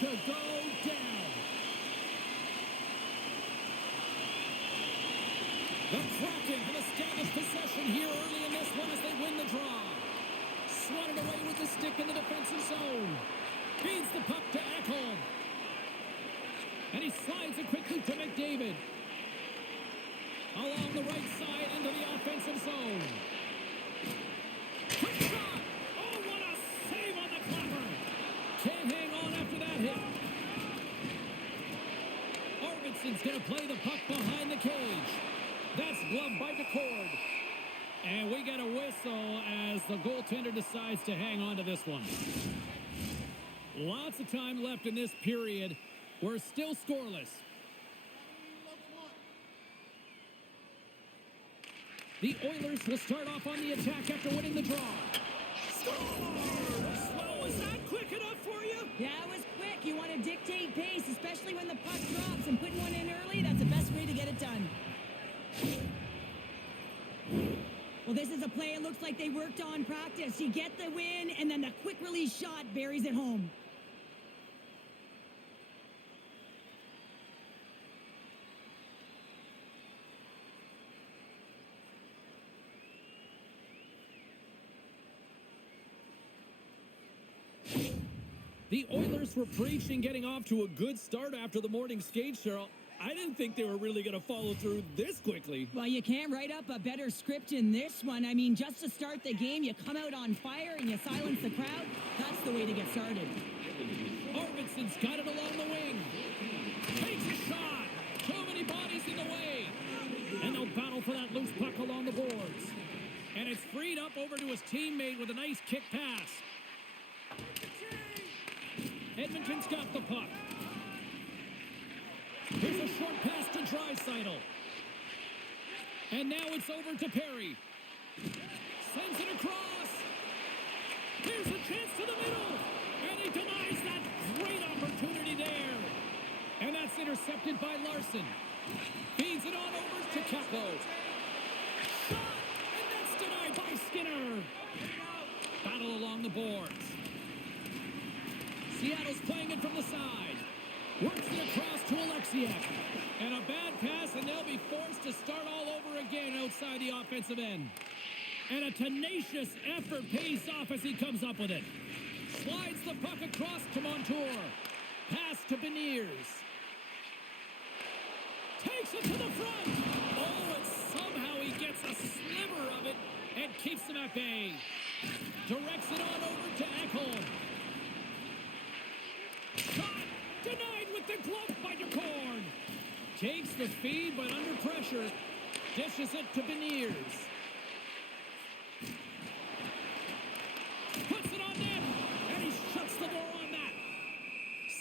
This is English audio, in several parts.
to go down. The Kraken have established possession here early in this one as they win the draw. Swatted away with the stick in the defensive zone. Feeds the puck to Ekholm. And he slides it quickly to McDavid. Along the right side into the offensive zone. Quick shot! Oh, what a save on the clapper! Can't hang on after that hit. Arvidsson's going to play the puck behind the cage. That's gloved by DeCord. And we get a whistle as the goaltender decides to hang on to this one. Lots of time left in this period. We're still scoreless. The Oilers will start off on the attack after winning the draw. Scores! Well, was that quick enough for you? Yeah, it was quick. You want to dictate pace, especially when the puck drops, and putting one in early, that's the best way to get it done. Well, this is a play it looks like they worked on practice. You get the win, and then the quick release shot buries it home. The Oilers were preaching getting off to a good start after the morning skate, Cheryl. I didn't think they were really going to follow through this quickly. Well, you can't write up a better script in this one. I mean, just to start the game, you come out on fire and you silence the crowd. That's the way to get started. Arvidsson's got it along the wing. Takes a shot. Too many bodies in the way. And they'll battle for that loose puck along the boards. And it's freed up over to his teammate with a nice kick pass. Edmonton's got the puck. Here's a short pass to Draisaitl. And now it's over to Perry. Sends it across. Here's a chance to the middle. And he denies that great opportunity there. And that's intercepted by Larson. Feeds it on over to Capo. Shot! And that's denied by Skinner. Battle along the boards. Seattle's playing it from the side. Works it across to Alexiak. And a bad pass, and they'll be forced to start all over again outside the offensive end. And a tenacious effort pays off as he comes up with it. Slides the puck across to Montour. Pass to Beniers. Takes it to the front. Oh, and somehow he gets a sliver of it and keeps them at bay. Directs it on over to Ekholm. Shot denied with the glove by DeCord. Takes the feed, but under pressure, dishes it to Beniers. Puts it on net, and he shuts the door on that.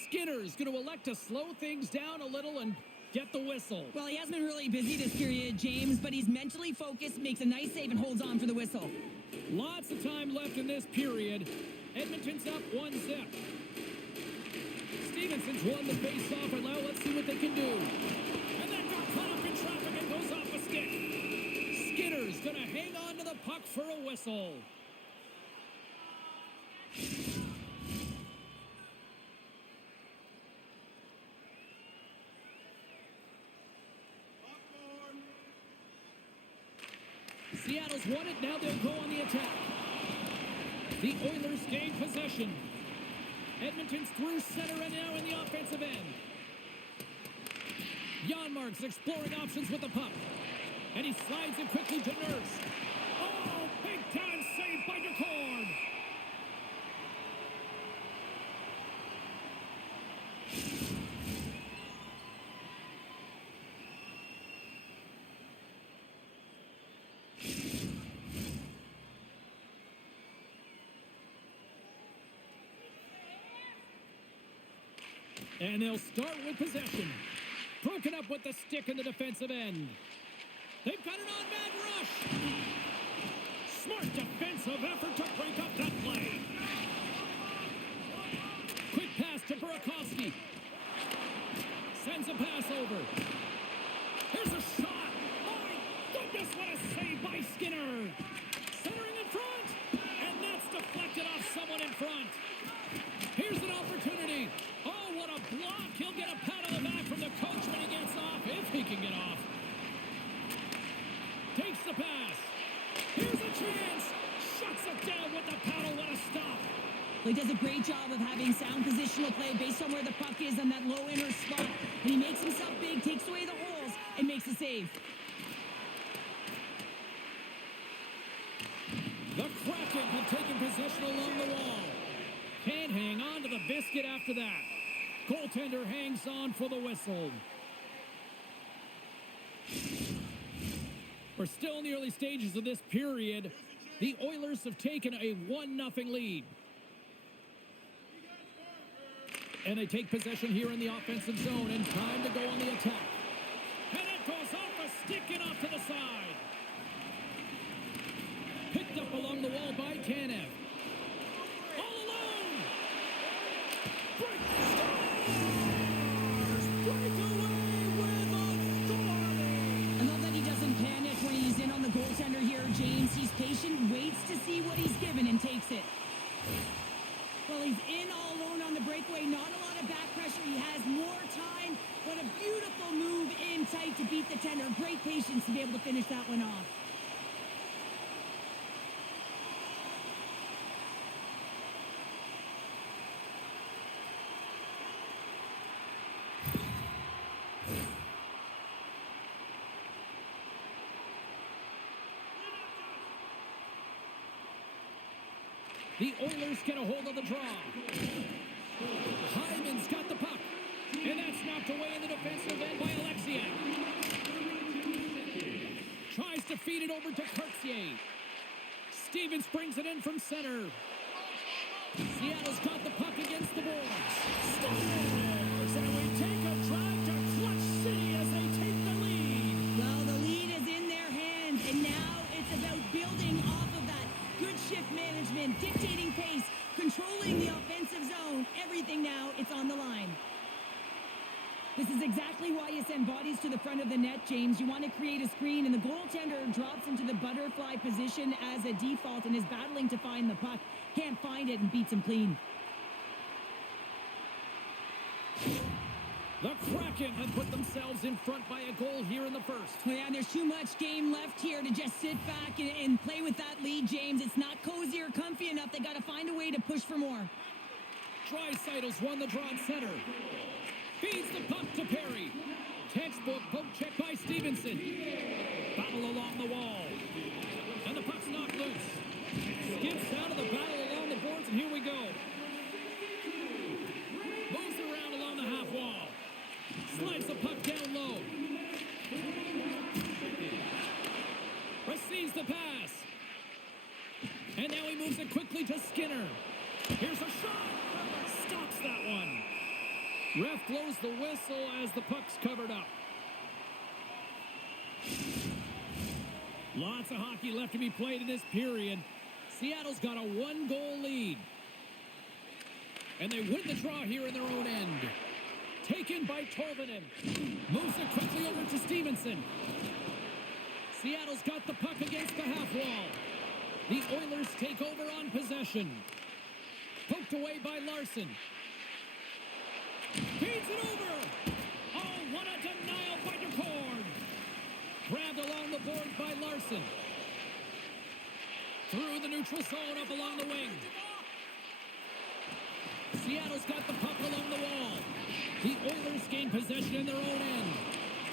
Skinner's going to elect to slow things down a little and get the whistle. Well, he hasn't been really busy this period, James, but he's mentally focused, makes a nice save, and holds on for the whistle. Lots of time left in this period. Edmonton's up 1-0. Stevenson's won the face-off, and now let's see what they can do. And that got caught up in traffic and goes off a stick. Skinner's going to hang on to the puck for a whistle. Seattle's won it, now they'll go on the attack. The Oilers gain possession. Edmonton's through center and now in the offensive end. Janmark's exploring options with the puck. And he slides it quickly to Nurse. Oh, big time save by DeCord. And they'll start with possession. Broken up with the stick in the defensive end. They've got an on-man rush. Smart defensive effort to break up that play. Quick pass to Burakovsky. Sends a pass over. Here's a shot. My goodness, what a save by Skinner. Centering in front. And that's deflected off someone in front. Here's an opportunity. Oh, block. He'll get a pat on the back from the coach when he gets off, if he can get off. Takes the pass. Here's a chance. Shuts it down with the paddle. What a stop. Well, he does a great job of having sound positional play based on where the puck is on that low inner spot. And he makes himself big, takes away the holes, and makes a save. The Kraken have taken possession along the wall. Can't hang on to the biscuit after that. Goaltender hangs on for the whistle. We're still in the early stages of this period. The Oilers have taken a 1-0 lead. And they take possession here in the offensive zone, and time to go on the attack. And it goes off a stick and off to the side. Picked up along the wall by Tanev. All alone. Breakaway with authority. I love that he doesn't panic when he's in on the goaltender here, James. He's patient, waits to see what he's given, and takes it. Well, he's in all alone on the breakaway. Not a lot of back pressure. He has more time. What a beautiful move in tight to beat the tender. Great patience to be able to finish that one off. The Oilers get a hold of the draw. Hyman's got the puck. And that's knocked away in the defensive end by Alexiak. Tries to feed it over to Cartier. Stevens brings it in from center. Seattle's got the puck against the boards. Stars, and we take a drive to Clutch City as they take the lead. Well, the lead is in their hands, and now it's about building off of that. Good shift management, dictating pace, controlling the offensive zone. Everything now, it's on the line. This is exactly why you send bodies to the front of the net, James. You want to create a screen, and the goaltender drops into the butterfly position as a default and is battling to find the puck. Can't find it and beats him clean. The Kraken have put themselves in front by a goal here in the first. Well, yeah, there's too much game left here to just sit back and play with that lead, James. It's not cozy or comfy enough. They got to find a way to push for more. Dreisaitl's won the draw at center. Feeds the puck to Perry. Textbook poke check by Stevenson. Battle along the wall. And the puck's knocked loose. Skips out of the battle along the boards, and here we go. Moves around along the half wall. Slides the puck down low. Receives the pass. And now he moves it quickly to Skinner. Here's a shot. Stops that one. Ref blows the whistle as the puck's covered up. Lots of hockey left to be played in this period. Seattle's got a 1-goal lead. And they win the draw here in their own end. Taken by Tolvanen. Moves it quickly over to Stevenson. Seattle's got the puck against the half wall. The Oilers take over on possession. Poked away by Larson. Feeds it over. Oh, what a denial by DeCord. Grabbed along the board by Larson. Through the neutral zone up along the wing. Seattle's got the puck along the wall. The Oilers gain possession in their own end.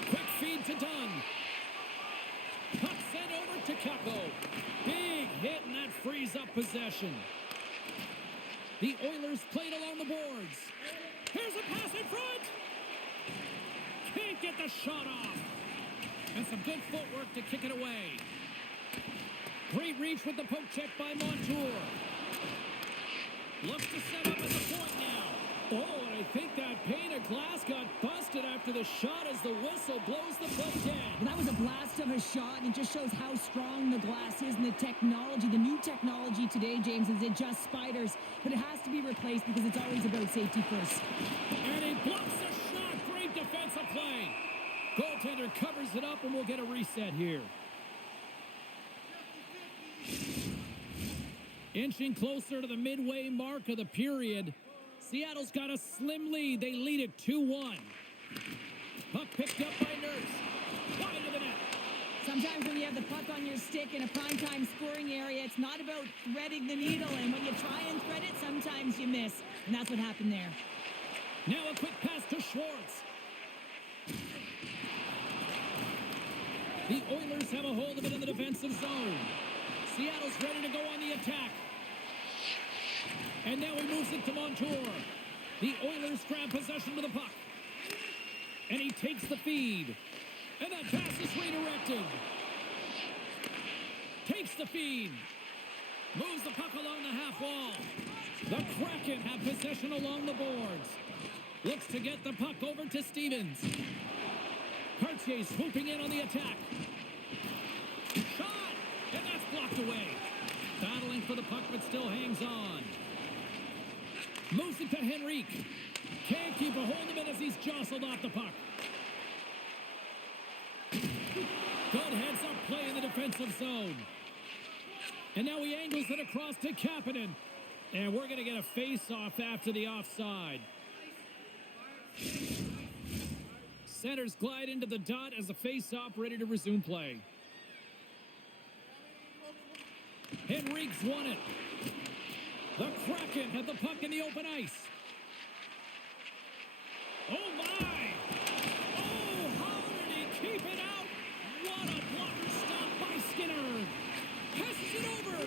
Quick feed to Dunn. Puck sent over to Kakko. Big hit, and that frees up possession. The Oilers played along the boards. Here's a pass in front. Can't get the shot off. And some good footwork to kick it away. Great reach with the poke check by Montour. Looks to set up at the point now. Oh, and I think that pane of glass got busted after the shot as the whistle blows the play dead. Well, that was a blast of a shot, and it just shows how strong the glass is and the technology. The new technology today, James, is it just spiders, but it has to be replaced because it's always about safety first. And he blocks the shot. Great defensive play. Goaltender covers it up, and we'll get a reset here. Inching closer to the midway mark of the period. Seattle's got a slim lead. They lead it 2-1. Puck picked up by Nurse. Wide of the net. Sometimes when you have the puck on your stick in a primetime scoring area, it's not about threading the needle. And when you try and thread it, sometimes you miss. And that's what happened there. Now a quick pass to Schwartz. The Oilers have a hold of it in the defensive zone. Seattle's ready to go on the attack. And now he moves it to Montour. The Oilers grab possession of the puck. And he takes the feed. And that pass is redirected. Takes the feed. Moves the puck along the half wall. The Kraken have possession along the boards. Looks to get the puck over to Stevens. Cartier swooping in on the attack. Shot! And that's blocked away. Battling for the puck, but still hangs on. Moves it to Henrique. Can't keep a hold of it as he's jostled off the puck. Good heads-up play in the defensive zone. And now he angles it across to Kapanen. And we're going to get a face-off after the offside. Centers glide into the dot as the face-off ready to resume play. Henrique's won it. The Kraken have the puck in the open ice. Oh, my! Oh, how did he keep it out? What a blocker stop by Skinner. Passes it over.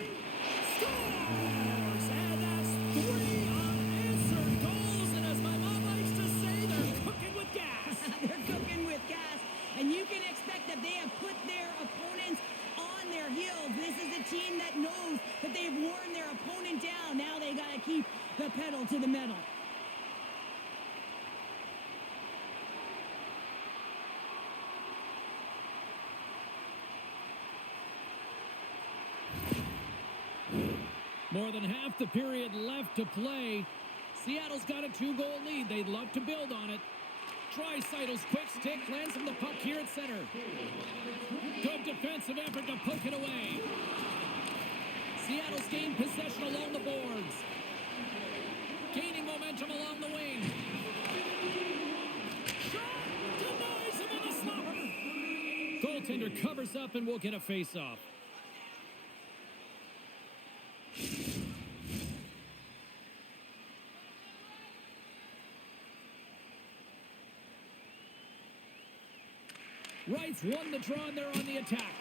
Scores! And that's 3 unanswered goals. And as my mom likes to say, they're cooking with gas. They're cooking with gas. And you can expect that they have put their opponents on their heels. This is a team that knows that they've worn their opponent down. Now they got to keep the pedal to the metal. More than half the period left to play. Seattle's got a 2-goal lead. They'd love to build on it. Draisaitl's quick stick lands him the puck here at center. Good defensive effort to poke it away. Seattle's gained possession along the boards. Gaining momentum along the wing. Shot! Denies him on the slapper. Goaltender covers up and we'll get a face-off. Wright's won the draw and they're on the attack.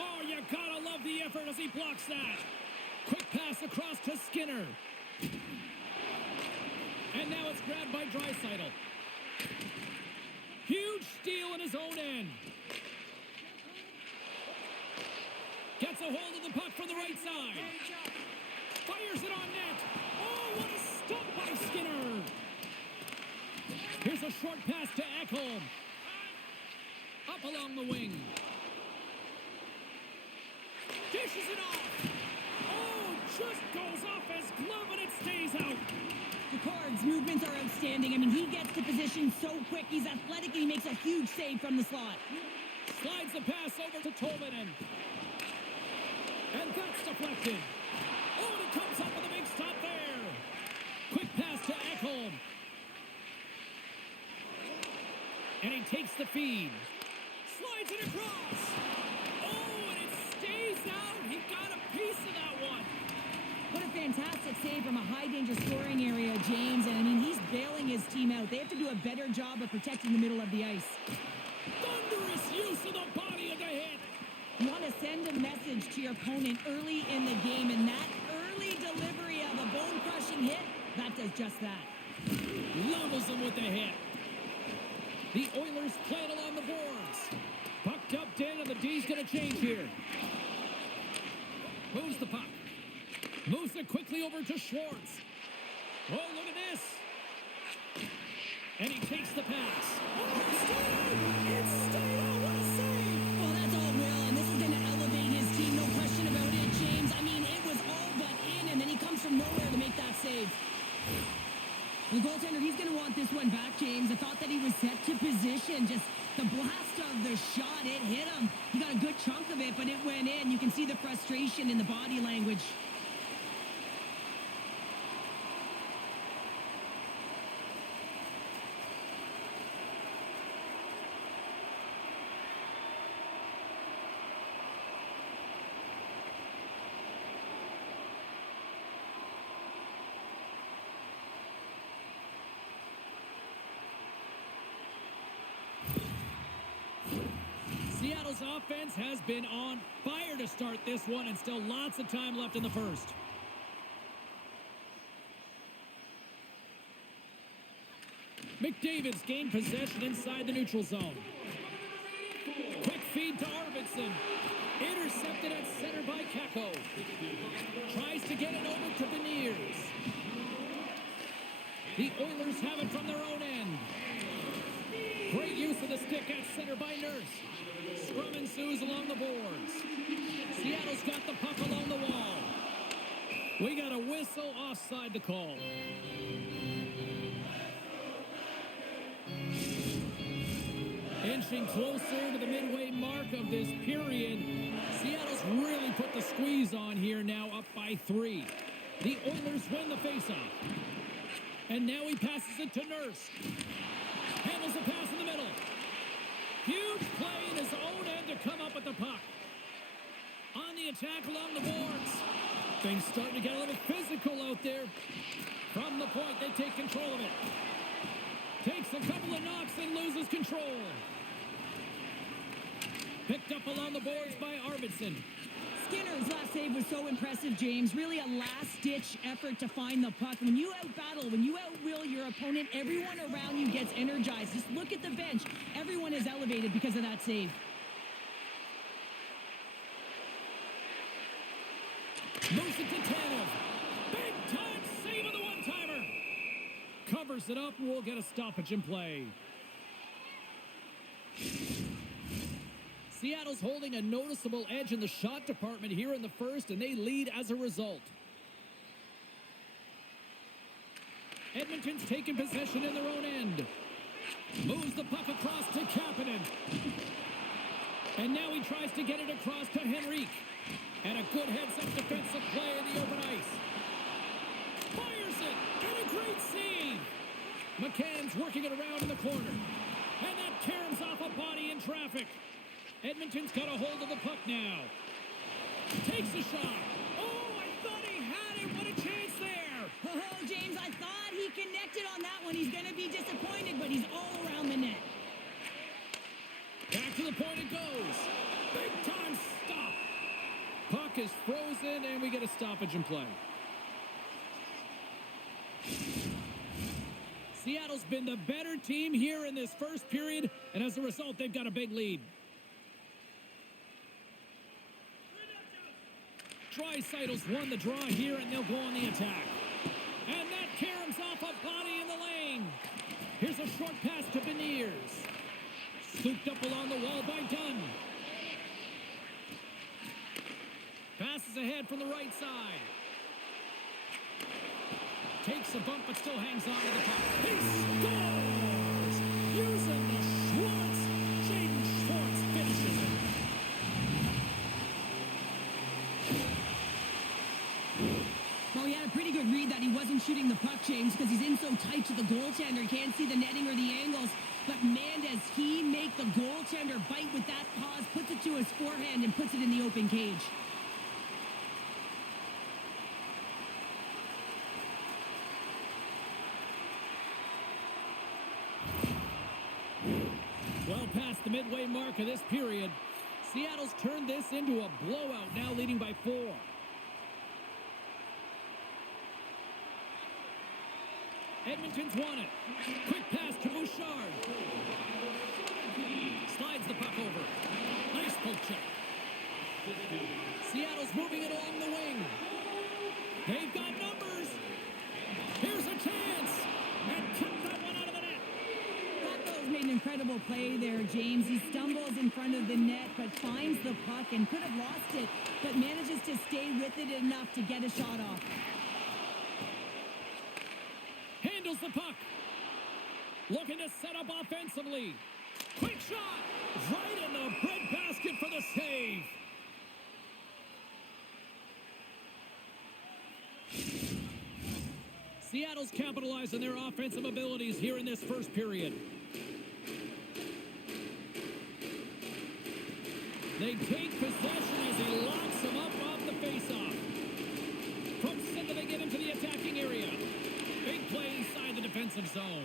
Oh, you gotta love the effort as he blocks that. Quick pass across to Skinner. And now it's grabbed by Draisaitl. Huge steal in his own end. Gets a hold of the puck from the right side. Fires it on net. Oh, what a stop by Skinner. Here's a short pass to Ekholm. Up along the wing. Dishes it off. Oh, just goes off his glove and it stays out. Picard's movements are outstanding. I mean, he gets to position so quick. He's athletic and he makes a huge save from the slot. Slides the pass over to Tolvanen. And that's deflected. Oh, and he comes up with a big stop there. Quick pass to Ekholm. And he takes the feed. Slides it across. Oh, and it stays out. He got a piece of that one. What a fantastic save from a high-danger scoring area, James. And, I mean, he's bailing his team out. They have to do a better job of protecting the middle of the ice. Thunderous use of the body of the hit. You want to send a message to your opponent early in the game, and that early delivery of a bone-crushing hit, that does just that. Levels him with the hit. The Oilers play it along the boards. Puck dumped in, and the D's going to change here. Moves the puck. Moves it quickly over to Schwartz. Oh, look at this. And he takes the pass. Oh, it's stayed out. It's stayed out. What a save. Well, that's all Will, and this is going to elevate his team, no question about it, James. I mean, it was all but in, and then he comes from nowhere to make that save. The goaltender, he's going to want this one back, James. I thought that he was set to position. Just the blast of the shot, it hit him. He got a good chunk of it, but it went in. You can see the frustration in the body language. Seattle's offense has been on fire to start this one, and still lots of time left in the first. McDavid's gained possession inside the neutral zone. Quick feed to Arvidsson. Intercepted at center by Kakko. Tries to get it over to Beniers. The Oilers have it from their own end. Great use of the stick at center by Nurse. Scrum ensues along the boards. Seattle's got the puck along the wall. We got a whistle offside the call. Inching closer to the midway mark of this period. Seattle's really put the squeeze on here, now up by 3. The Oilers win the faceoff. And now he passes it to Nurse. Handles the pass in the middle. Huge play in his own end to come up with the puck. On the attack along the boards. Things starting to get a little physical out there. From the point, they take control of it. Takes a couple of knocks and loses control. Picked up along the boards by Arvidsson. Skinner's last save was so impressive, James. Really a last-ditch effort to find the puck. When you out-battle, when you out-will your opponent, everyone around you gets energized. Just look at the bench. Everyone is elevated because of that save. Moves it to Tanev. Big-time save on the one-timer. Covers it up, and we'll get a stoppage in play. Seattle's holding a noticeable edge in the shot department here in the first, and they lead as a result. Edmonton's taking possession in their own end. Moves the puck across to Kapanen. And now he tries to get it across to Henrique. And a good heads-up defensive play in the open ice. Fires it, and a great save. McCann's working it around in the corner. And that caroms off a body in traffic. Edmonton's got a hold of the puck now. Takes a shot. Oh, I thought he had it. What a chance there. Oh, James, I thought he connected on that one. He's going to be disappointed, but he's all around the net. Back to the point it goes. Big time stop. Puck is frozen, and we get a stoppage in play. Seattle's been the better team here in this first period, and as a result, they've got a big lead. Draisaitl's won the draw here, and they'll go on the attack. And that caroms off a body in the lane. Here's a short pass to Beniers. Scooped up along the wall by Dunn. Passes ahead from the right side. Takes a bump, but still hangs on to the puck. He scores! Using the Schwartz. Jaden Schwartz finishes it. Well, he had a pretty good read that he wasn't shooting the puck, James, because he's in so tight to the goaltender. He can't see the netting or the angles. But man, does he make the goaltender bite with that pause, puts it to his forehand, and puts it in the open cage. Well past the midway mark of this period, Seattle's turned this into a blowout, now leading by 4. Edmonton's won it. Quick pass to Bouchard. Slides the puck over. Nice poke check. Seattle's moving it along the wing. They've got numbers. Here's a chance. And kept that one out of the net. Kakko's made an incredible play there, James. He stumbles in front of the net, but finds the puck and could have lost it, but manages to stay with it enough to get a shot off. Handles the puck. Looking to set up offensively. Quick shot. Right in the breadbasket for the save. Seattle's capitalized on their offensive abilities here in this first period. They take possession as he locks them up off the faceoff. From center, they get into the attacking area. Big play inside the defensive zone.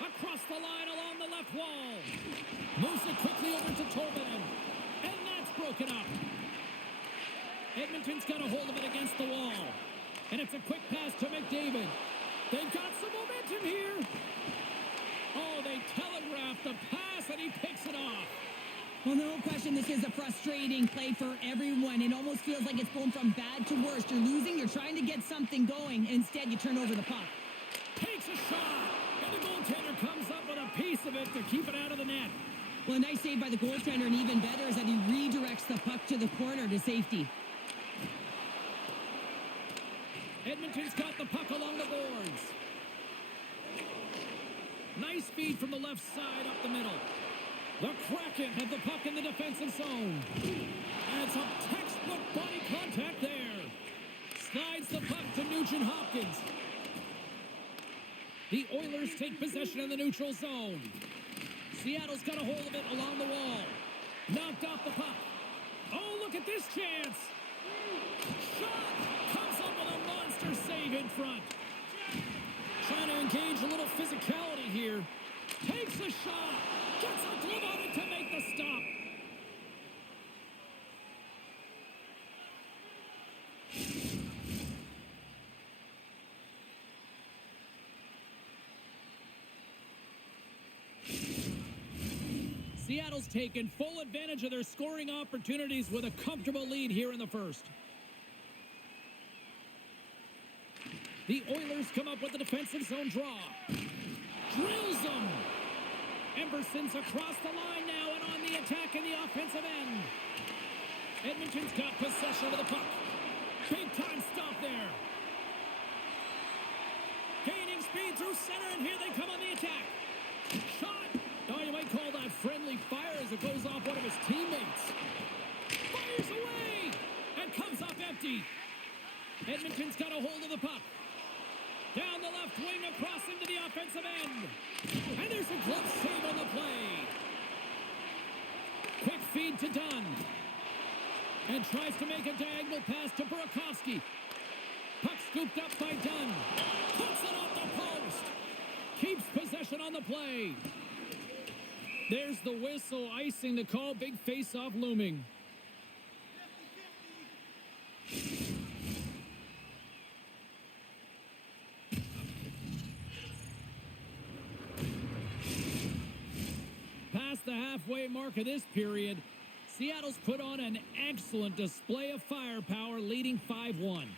Across the line along the left wall. Moves it quickly over to Tolvanen. And that's broken up. Edmonton's got a hold of it against the wall. And it's a quick pass to McDavid. They've got some momentum here. Oh, they telegraphed the pass, and he picks it off. Well, no question, this is a frustrating play for everyone. It almost feels like it's going from bad to worse. You're losing, you're trying to get something going, and instead you turn over the puck. Takes a shot, and the goaltender comes up with a piece of it to keep it out of the net. Well, a nice save by the goaltender, and even better is that he redirects the puck to the corner to safety. Edmonton's got the puck along the boards. Nice feed from the left side up the middle. The Kraken have the puck in the defensive zone. And some textbook body contact there. Slides the puck to Nugent-Hopkins. The Oilers take possession in the neutral zone. Seattle's got a hold of it along the wall. Knocked off the puck. Oh, look at this chance. Shot! Comes up with a monster save in front. Trying to engage a little physicality here. Takes a shot. Gets a glove on it to make the stop. Seattle's taken full advantage of their scoring opportunities with a comfortable lead here in the first. The Oilers come up with the defensive zone draw. Drills them. Emberson's across the line now and on the attack in the offensive end. Edmonton's got possession of the puck. Big time stop there. Gaining speed through center, and here they come on the attack. Shot. Oh, you might call that friendly fire as it goes off one of his teammates. Fires away and comes up empty. Edmonton's got a hold of the puck. Down the left wing, across into the offensive end. And there's a glove save on the play. Quick feed to Dunn. And tries to make a diagonal pass to Burakovsky. Puck scooped up by Dunn. Puts it off the post. Keeps possession on the play. There's the whistle, icing the call. Big face-off looming. Past the halfway mark of this period, Seattle's put on an excellent display of firepower, leading 5-1.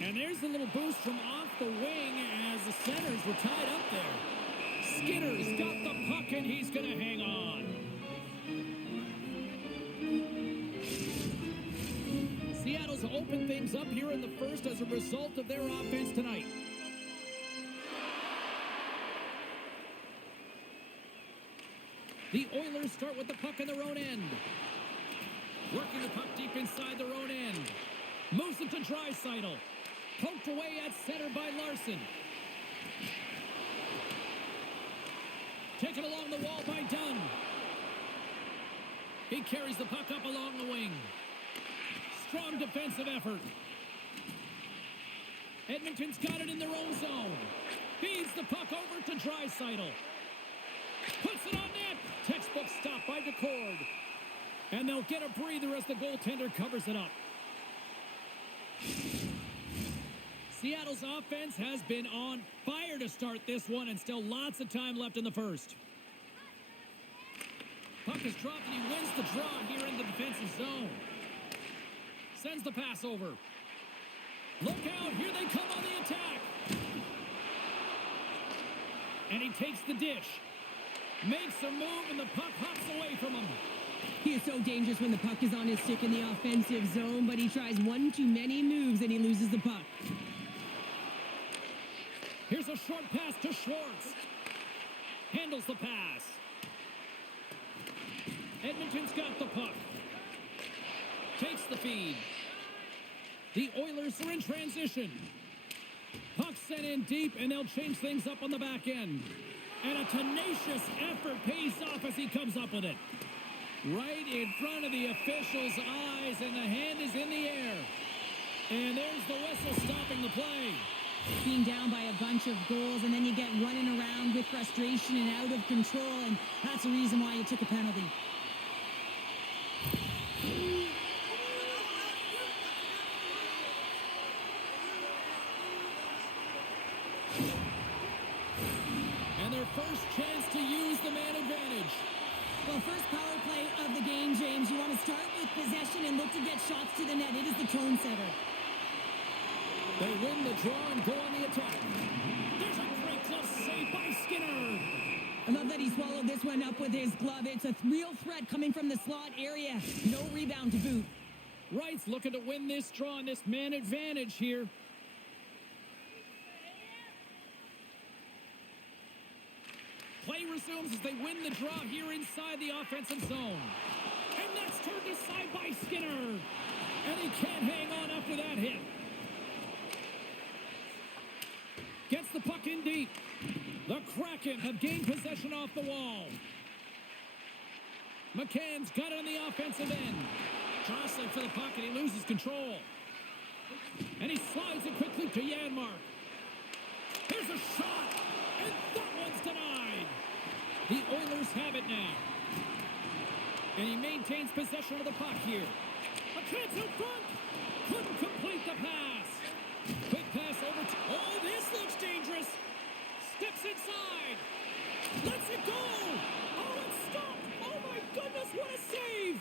And there's a little boost from off the wing as the centers were tied up there. Skinner's got the puck, and he's going to hang on. Seattle's opened things up here in the first as a result of their offense tonight. The Oilers start with the puck in their own end. Working the puck deep inside their own end. Moves it to Draisaitl. Poked away at center by Larson. Taken along the wall by Dunn. He carries the puck up along the wing. Strong defensive effort. Edmonton's got it in their own zone. Feeds the puck over to Draisaitl. Puts it on net. Textbook stop by DeCord. And they'll get a breather as the goaltender covers it up. Seattle's offense has been on fire to start this one, and still lots of time left in the first. Puck is dropped, and he wins the draw here in the defensive zone. Sends the pass over. Look out, here they come on the attack. And he takes the dish. Makes a move, and the puck hops away from him. He is so dangerous when the puck is on his stick in the offensive zone, but he tries one too many moves, and he loses the puck. Here's a short pass to Schwartz. Handles the pass. Edmonton's got the puck. Takes the feed. The Oilers are in transition. Puck sent in deep, and they'll change things up on the back end. And a tenacious effort pays off as he comes up with it. Right in front of the official's eyes, and the hand is in the air. And there's the whistle stopping the play. Being down by a bunch of goals, and then you get running around with frustration and out of control, and that's the reason why you took a penalty. And their first chance to use the man advantage. Well, first power play of the game, James. You want to start with possession and look to get shots to the net. It is the tone setter. They win the draw and go on the attack. There's a great glove save by Skinner. I love that he swallowed this one up with his glove. It's a real threat coming from the slot area. No rebound to boot. Wright's looking to win this draw and this man advantage here. Play resumes as they win the draw here inside the offensive zone. And that's turned aside by Skinner. And he can't hang on after that hit. Gets the puck in deep. The Kraken have gained possession off the wall. McCann's got it on the offensive end. Jostling for the puck and he loses control. And he slides it quickly to Janmark. Here's a shot. And that one's denied. The Oilers have it now. And he maintains possession of the puck here. A chance in front. Couldn't complete the pass. Quick pass over to... Oh, this looks dangerous. Steps inside. Lets it go. Oh, it's stopped. Oh, my goodness, what a save.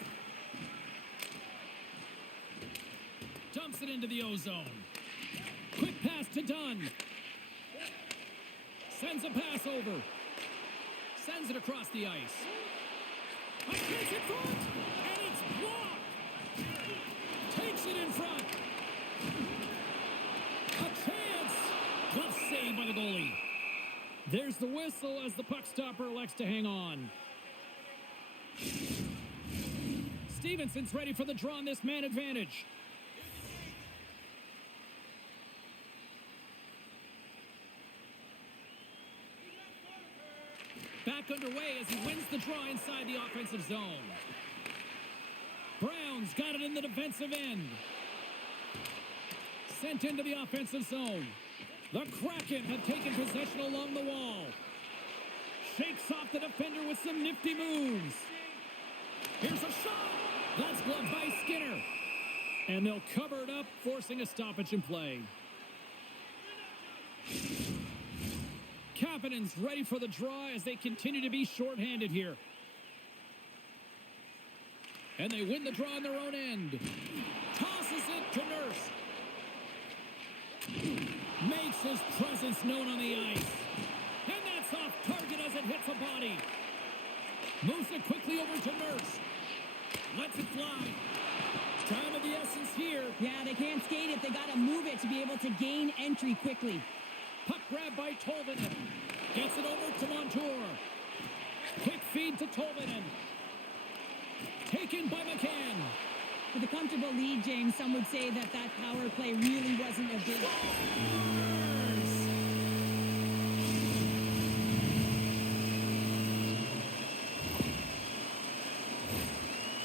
Dumps it into the ozone. Quick pass to Dunn. Sends a pass over. Sends it across the ice. A chance in front. And it's blocked. Takes it in front. A chance. Glove save by the goalie. There's the whistle as the puck stopper elects to hang on. Stevenson's ready for the draw on this man advantage. Back underway as he wins the draw inside the offensive zone. Brown's got it in the defensive end. Sent into the offensive zone. The Kraken have taken possession along the wall. Shakes off the defender with some nifty moves. Here's a shot. That's gloved by Skinner. And they'll cover it up, forcing a stoppage in play. Kapanen's ready for the draw as they continue to be shorthanded here. And they win the draw on their own end. Tosses it to Nurse. Makes his presence known on the ice. And that's off target as it hits a body. Moves it quickly over to Nurse. Lets it fly. Time of the essence here. Yeah, they can't skate it. They got to move it to be able to gain entry quickly. Puck grab by Tolvanen. Gets it over to Montour. Quick feed to Tolvanen. Taken by McCann. With a comfortable lead, James, some would say that power play really wasn't a big...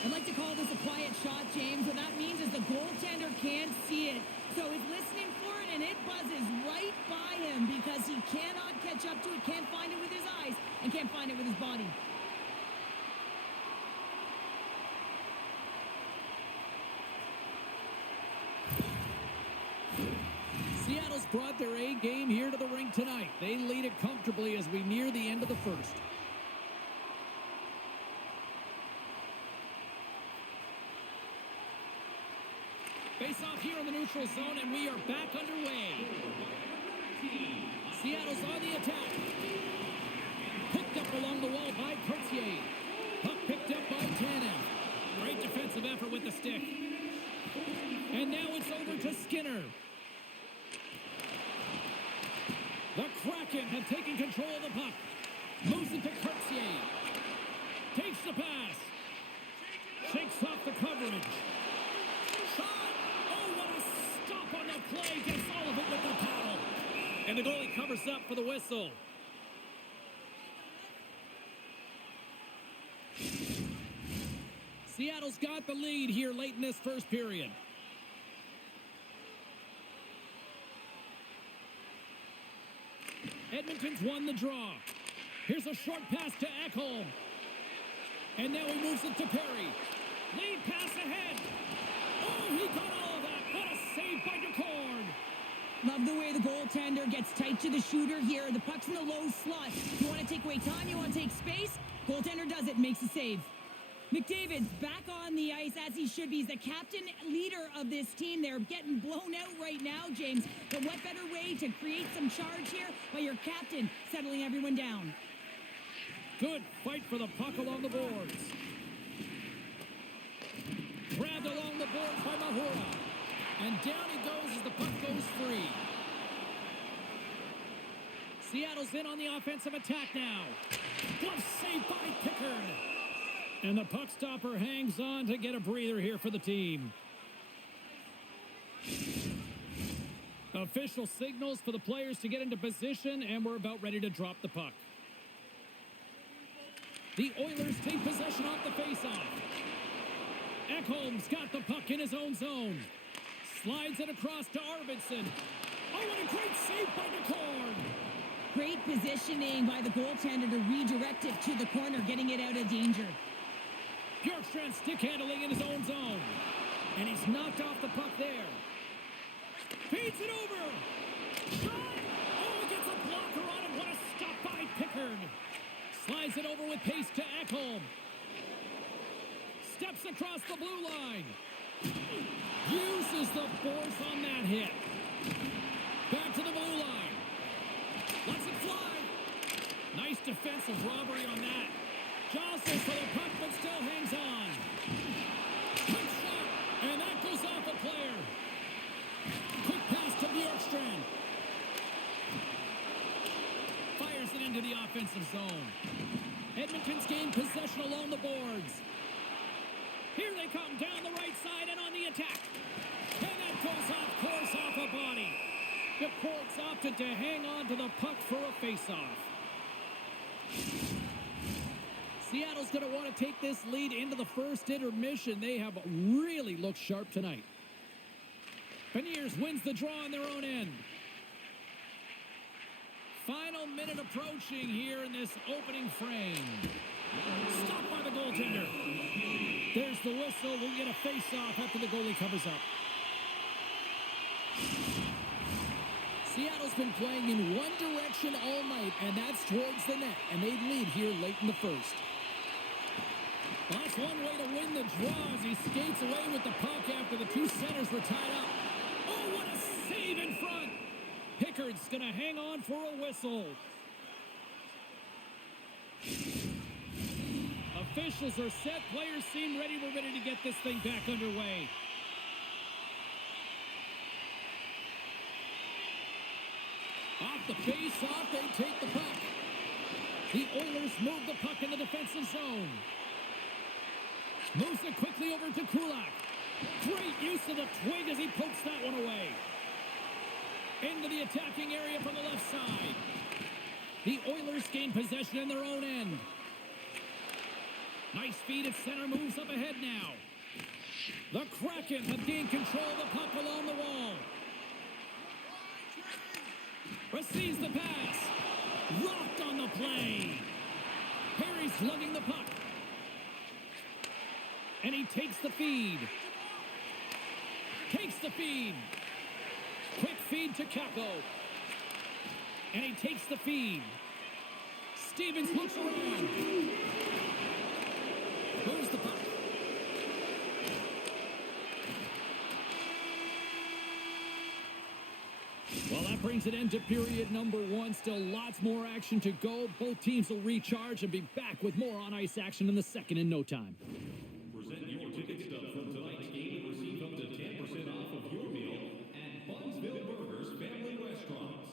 I'd like to call this a quiet shot, James. What that means is the goaltender can't see it. So he's listening for it, and it buzzes right by him because he cannot catch up to it, can't find it with his eyes, and can't find it with his body. Seattle's brought their A game here to the rink tonight. They lead it comfortably as we near the end of the first. Face off here in the neutral zone, and we are back underway. Seattle's on the attack. Picked up along the wall by Courtier. Puck picked up by Tanev. Great defensive effort with the stick. And now it's over to Skinner. The Kraken have taken control of the puck. Moves it to Courtier. Takes the pass. Shakes off the coverage. Shot! Oh, what a stop on the play. Gets all of it with the paddle. And the goalie covers up for the whistle. Seattle's got the lead here late in this first period. Seattle's got the lead here late in this first period. Edmonton's won the draw. Here's a short pass to Ekholm. And now he moves it to Perry. Lead pass ahead. Oh, he got all of that. What a save by DeCord. Love the way the goaltender gets tight to the shooter here. The puck's in the low slot. You want to take away time, you want to take space. Goaltender does it, makes a save. McDavid's back on the ice as he should be. He's the captain, leader of this team. They're getting blown out right now, James. But what better way to create some charge here by your captain settling everyone down? Good fight for the puck along the boards. Grabbed along the boards by Mahura. And down he goes as the puck goes free. Seattle's in on the offensive attack now. Glove saved by Pickard. And the puck stopper hangs on to get a breather here for the team. Official signals for the players to get into position, and we're about ready to drop the puck. The Oilers take possession off the faceoff. Ekholm's got the puck in his own zone. Slides it across to Arvidsson. Oh, what a great save by DeCord. Great positioning by the goaltender to redirect it to the corner, getting it out of danger. Bjorkstrand stick handling in his own zone. And he's knocked off the puck there. Feeds it over. Shot! Oh, he gets a blocker on it. What a stop by Pickard. Slides it over with pace to Ekholm. Steps across the blue line. Uses the force on that hit. Back to the blue line. Lets it fly. Nice defensive robbery on that. Jostles for the puck, but still hangs on. Quick shot, and that goes off a player. Quick pass to Bjorkstrand. Fires it into the offensive zone. Edmonton's gained possession along the boards. Here they come down the right side and on the attack. And that goes off course off a body. The Courts opted to hang on to the puck for a face-off. Seattle's going to want to take this lead into the first intermission. They have really looked sharp tonight. Beniers wins the draw on their own end. Final minute approaching here in this opening frame. Stopped by the goaltender. There's the whistle. We'll get a face-off after the goalie covers up. Seattle's been playing in one direction all night, and that's towards the net, and they lead here late in the first. Well, that's one way to win the draw as he skates away with the puck after the two centers were tied up. Oh, what a save in front! Pickard's going to hang on for a whistle. Officials are set. Players seem ready. We're ready to get this thing back underway. Off the face-off, they take the puck. The Oilers move the puck in the defensive zone. Moves it quickly over to Kulak. Great use of the twig as he pokes that one away. Into the attacking area from the left side. The Oilers gain possession in their own end. Nice feed at center, moves up ahead now. The Kraken have gained control of the puck along the wall. Receives the pass. Rocked on the play. Perry's lugging the puck. And he takes the feed. Takes the feed. Quick feed to Kako. And he takes the feed. Stevens looks around. Moves the puck. Well, that brings an end to period number one. Still lots more action to go. Both teams will recharge and be back with more on-ice action in the second in no time. Present your ticket stub from tonight's game and receive up to 10% off of your meal at Bunsville Burgers Family Restaurants.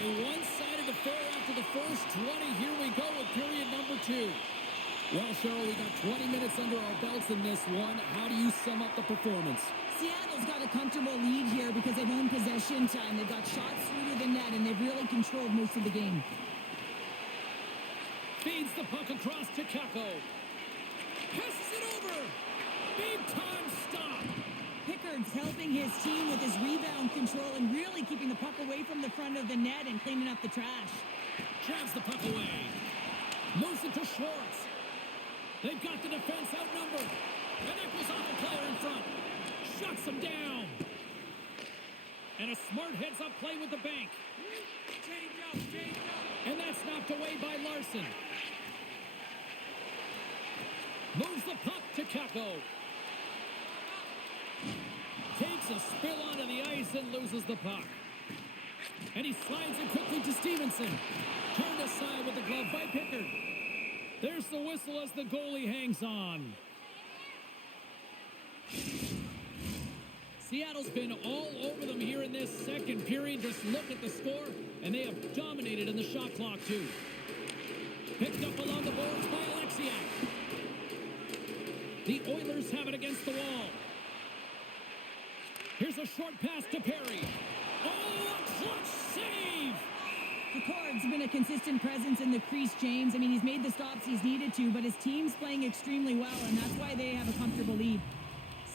A one-sided affair after the first 20. Here we go with period number 2. Well, Cheryl, we got 20 minutes under our belts in this one. How do you sum up the performance? Seattle's got a comfortable lead here because they've owned possession time. They've got shots through to the net, and they've really controlled most of the game. Feeds the puck across to Kako. Passes it over. Big-time stop. Pickard's helping his team with his rebound control and really keeping the puck away from the front of the net and cleaning up the trash. Drives the puck away. Moves it to Schwartz. They've got the defense outnumbered. And that goes off a player in front. Shuts him down. And a smart heads-up play with the bank. Change up. And that's knocked away by Larson. Moves the puck to Kako. Takes a spill onto the ice and loses the puck. And he slides it quickly to Stevenson. Turned aside with the glove by Pickard. There's the whistle as the goalie hangs on. Seattle's been all over them here in this second period. Just look at the score, and they have dominated in the shot clock, too. Picked up along the boards by Alexiak. The Oilers have it against the wall. Here's a short pass to Perry. Oh, a clutch save! Picard's been a consistent presence in the crease, James. I mean, he's made the stops he's needed to, but his team's playing extremely well, and that's why they have a comfortable lead.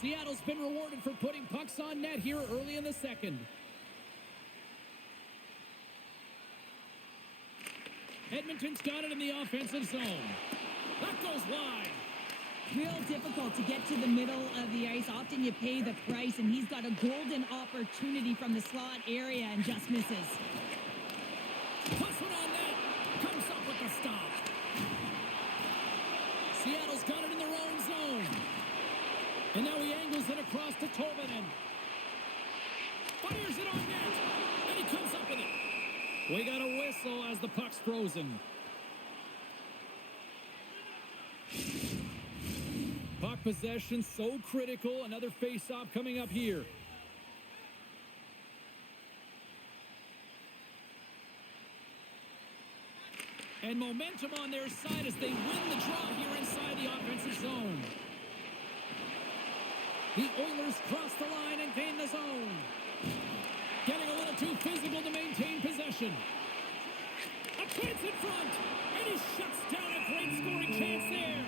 Seattle's been rewarded for putting pucks on net here early in the second. Edmonton's got it in the offensive zone. That goes wide. Real difficult to get to the middle of the ice. Often you pay the price, and he's got a golden opportunity from the slot area and just misses. Puts one on net. Comes up with the stop. Seattle's got it in their own zone. And now he angles it across to Tolvanen. Fires it on net. And he comes up with it. We got a whistle as the puck's frozen. Puck possession so critical. Another face-off coming up here. And momentum on their side as they win the draw here inside the offensive zone. The Oilers cross the line and gain the zone. Getting a little too physical to maintain possession. A chance in front. And he shuts down a great scoring chance there.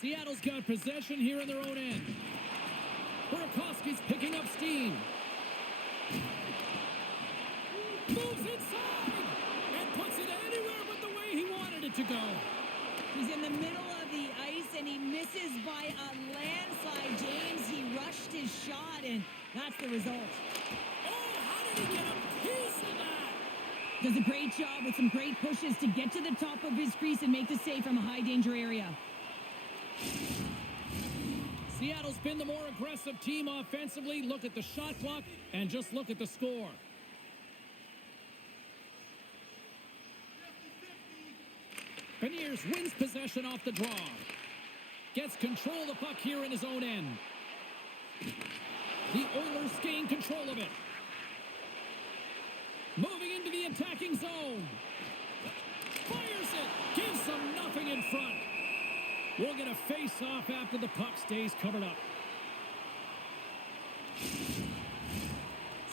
Seattle's got possession here in their own end. Burakovsky's picking up steam. Moves inside and puts it anywhere but the way he wanted it to go. He's in the middle of the ice, and he misses by a landslide, James. He rushed his shot, and that's the result. Oh, how did he get a piece of that? Does a great job with some great pushes to get to the top of his crease and make the save from a high-danger area. Seattle's been the more aggressive team offensively. Look at the shot clock and just look at the score. Beniers wins possession off the draw. Gets control of the puck here in his own end. The Oilers gain control of it. Moving into the attacking zone. Fires it. Gives them nothing in front. We'll get a face-off after the puck stays covered up.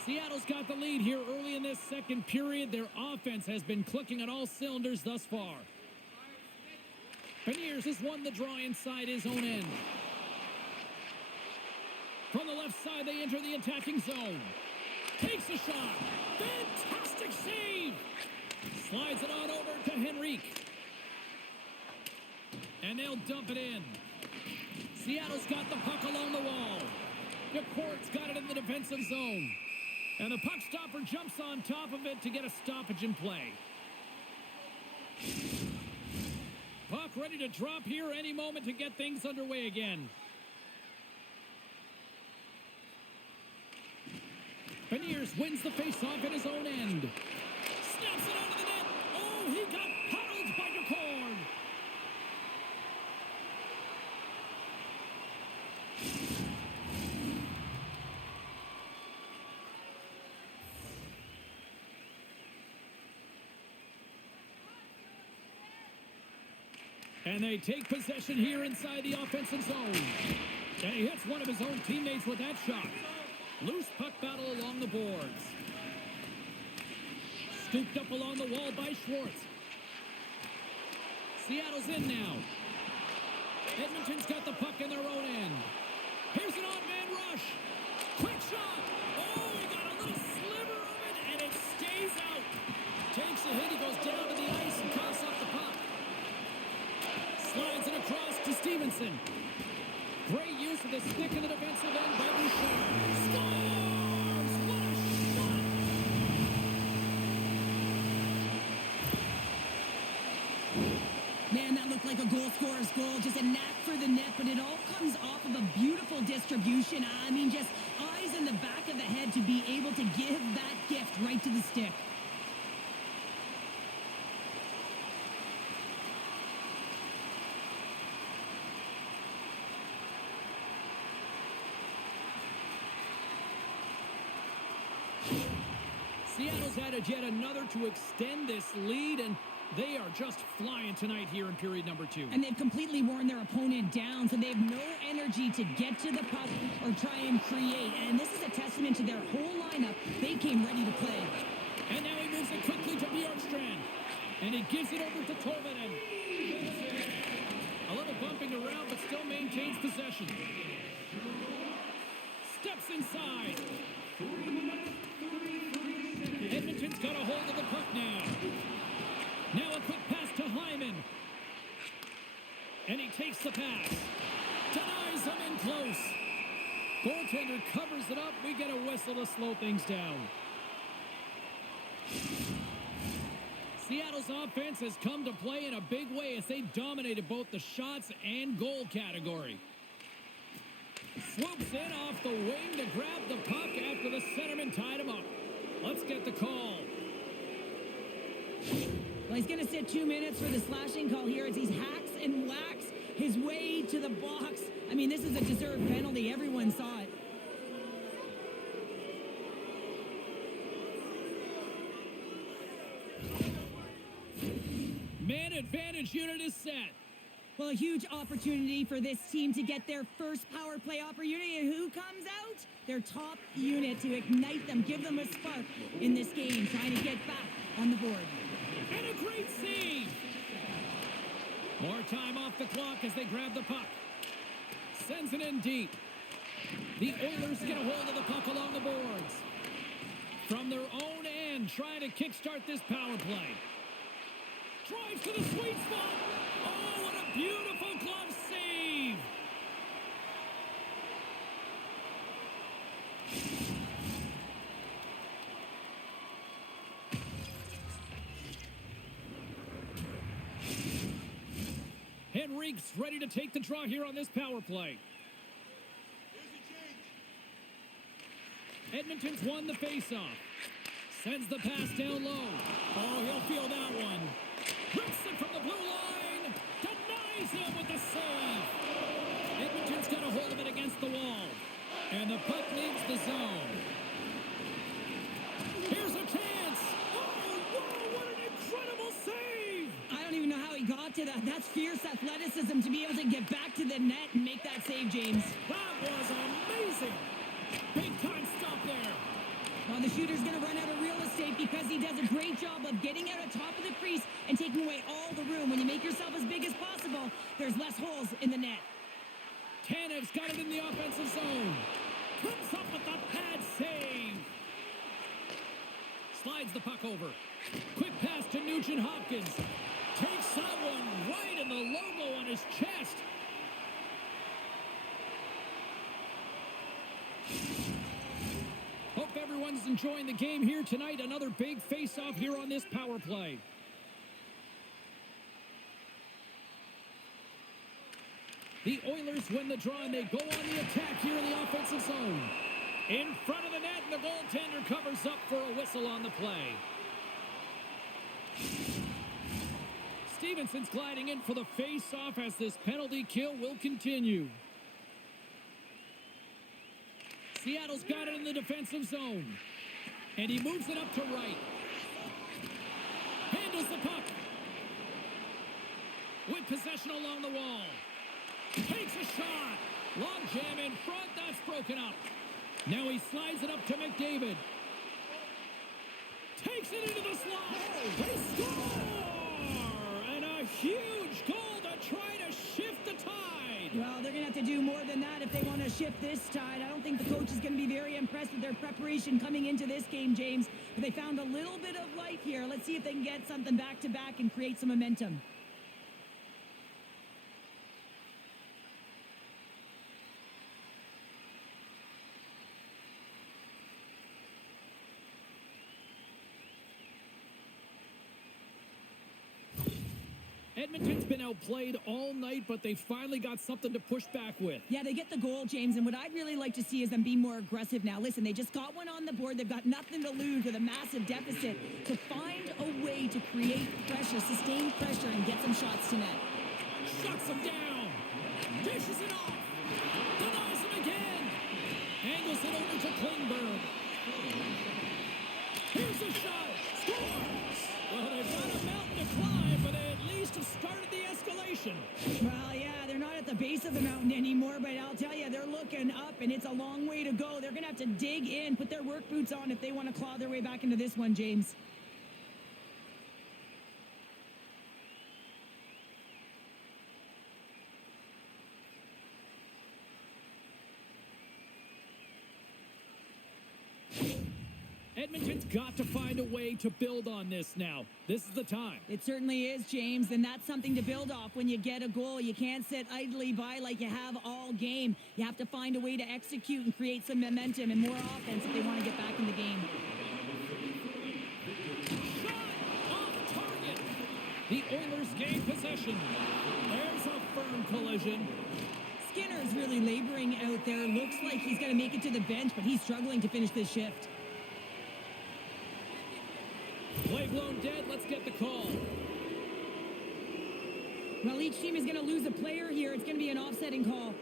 Seattle's got the lead here early in this second period. Their offense has been clicking on all cylinders thus far. Beniers has won the draw inside his own end. From the left side, they enter the attacking zone. Takes a shot. Fantastic save. Slides it on over to Henrique. And they'll dump it in. Seattle's got the puck along the wall. DeCourt's got it in the defensive zone. And the puck stopper jumps on top of it to get a stoppage in play. Puck ready to drop here any moment to get things underway again. wins the faceoff at his own end. Snaps it out of the net. Oh, he got huddled by your cord. And they take possession here inside the offensive zone. And he hits one of his own teammates with that shot. Loose puck battle along the boards. Scooped up along the wall by Schwartz. Seattle's in now. Edmonton's got the puck in their own end. Here's an odd-man rush. Quick shot. Oh, he got a little sliver of it, and it stays out. Takes a hit. He goes down to the ice and coughs up the puck. Slides it across to Stevenson. Great use of the stick in the defensive end by Bouchard. Scores! What a shot! Man, that looked like a goal scorer's goal. Just a knack for the net, but it all comes off of a beautiful distribution. I mean, just eyes in the back of the head to be able to give that gift right to the stick. Seattle's added yet another to extend this lead, and they are just flying tonight here in period number 2. And they've completely worn their opponent down, so they have no energy to get to the puck or try and create. And this is a testament to their whole lineup. They came ready to play. And now he moves it quickly to Bjorkstrand. And he gives it over to Tolvanen. A little bumping around, but still maintains possession. Steps inside. Edmonton's got a hold of the puck now. Now a quick pass to Hyman. And he takes the pass. Denies him in close. Goaltender covers it up. We get a whistle to slow things down. Seattle's offense has come to play in a big way as they dominated both the shots and goal category. Swoops in off the wing to grab the puck after the centerman tied him up. Let's get the call. Well, he's going to sit 2 minutes for the slashing call here as he hacks and whacks his way to the box. I mean, this is a deserved penalty. Everyone saw it. Man advantage unit is set. Well, a huge opportunity for this team to get their first power play opportunity. And who comes out? Their top unit to ignite them, give them a spark in this game, trying to get back on the board. And a great save. More time off the clock as they grab the puck. Sends it in deep. The Oilers get a hold of the puck along the boards. From their own end, trying to kickstart this power play. Drives to the sweet spot. Oh, what a beautiful glove save. Henrique's ready to take the draw here on this power play. Edmonton's won the faceoff. Sends the pass down low. Oh, he'll feel that one. Rips it from the blue line. Denies him with the save. Edmonton's got a hold of it against the wall. And the puck leaves the zone. Here's a chance. Oh, whoa, what an incredible save. I don't even know how he got to that. That's fierce athleticism to be able to get back to the net and make that save, James. That was amazing. Big time stop there. Well, the shooter's going to run out of real estate because he does a great job of getting out on top of the crease and taking away all the room. When you make yourself as big as possible, there's less holes in the net. Tanev's got it in the offensive zone. Comes up with the pad save. Slides the puck over. Quick pass to Nugent Hopkins. Takes that one right in the logo on his chest. Hope everyone's enjoying the game here tonight. Another big face-off here on this power play. The Oilers win the draw, and they go on the attack here in the offensive zone. In front of the net, and the goaltender covers up for a whistle on the play. Stevenson's gliding in for the face-off as this penalty kill will continue. Seattle's got it in the defensive zone. And he moves it up to right. Handles the puck. With possession along the wall. Takes a shot. Long jam in front. That's broken up. Now he slides it up to McDavid. Takes it into the slot. They score! And a huge goal to try to shift the tide. Well, they're going to have to do more than that if they want to shift this tide. I don't think the coach is going to be very impressed with their preparation coming into this game, James. But they found a little bit of life here. Let's see if they can get something back-to-back and create some momentum. Edmonton's been outplayed all night, but they finally got something to push back with. Yeah, they get the goal, James, and what I'd really like to see is them be more aggressive now. Listen, they just got one on the board. They've got nothing to lose with a massive deficit. To find a way to create pressure, sustain pressure, and get some shots to net. Shuts him down. Dishes it off. Denies him again. Angles it over to Klingberg. Here's a shot. Scores! Well, they've got a mountain to climb, but they at least have started the escalation. Well, yeah, they're not at the base of the mountain anymore, but I'll tell you, they're looking up, and it's a long way to go. They're going to have to dig in, put their work boots on if they want to claw their way back into this one, James. Edmonton's got to find a way to build on this now. This is the time. It certainly is, James, and that's something to build off when you get a goal. You can't sit idly by like you have all game. You have to find a way to execute and create some momentum and more offense if they want to get back in the game. Shot off target. The Oilers gain possession. There's a firm collision. Skinner's really laboring out there. Looks like he's going to make it to the bench, but he's struggling to finish this shift. Play blown dead. Let's get the call. Well, each team is going to lose a player here. It's going to be an offsetting call.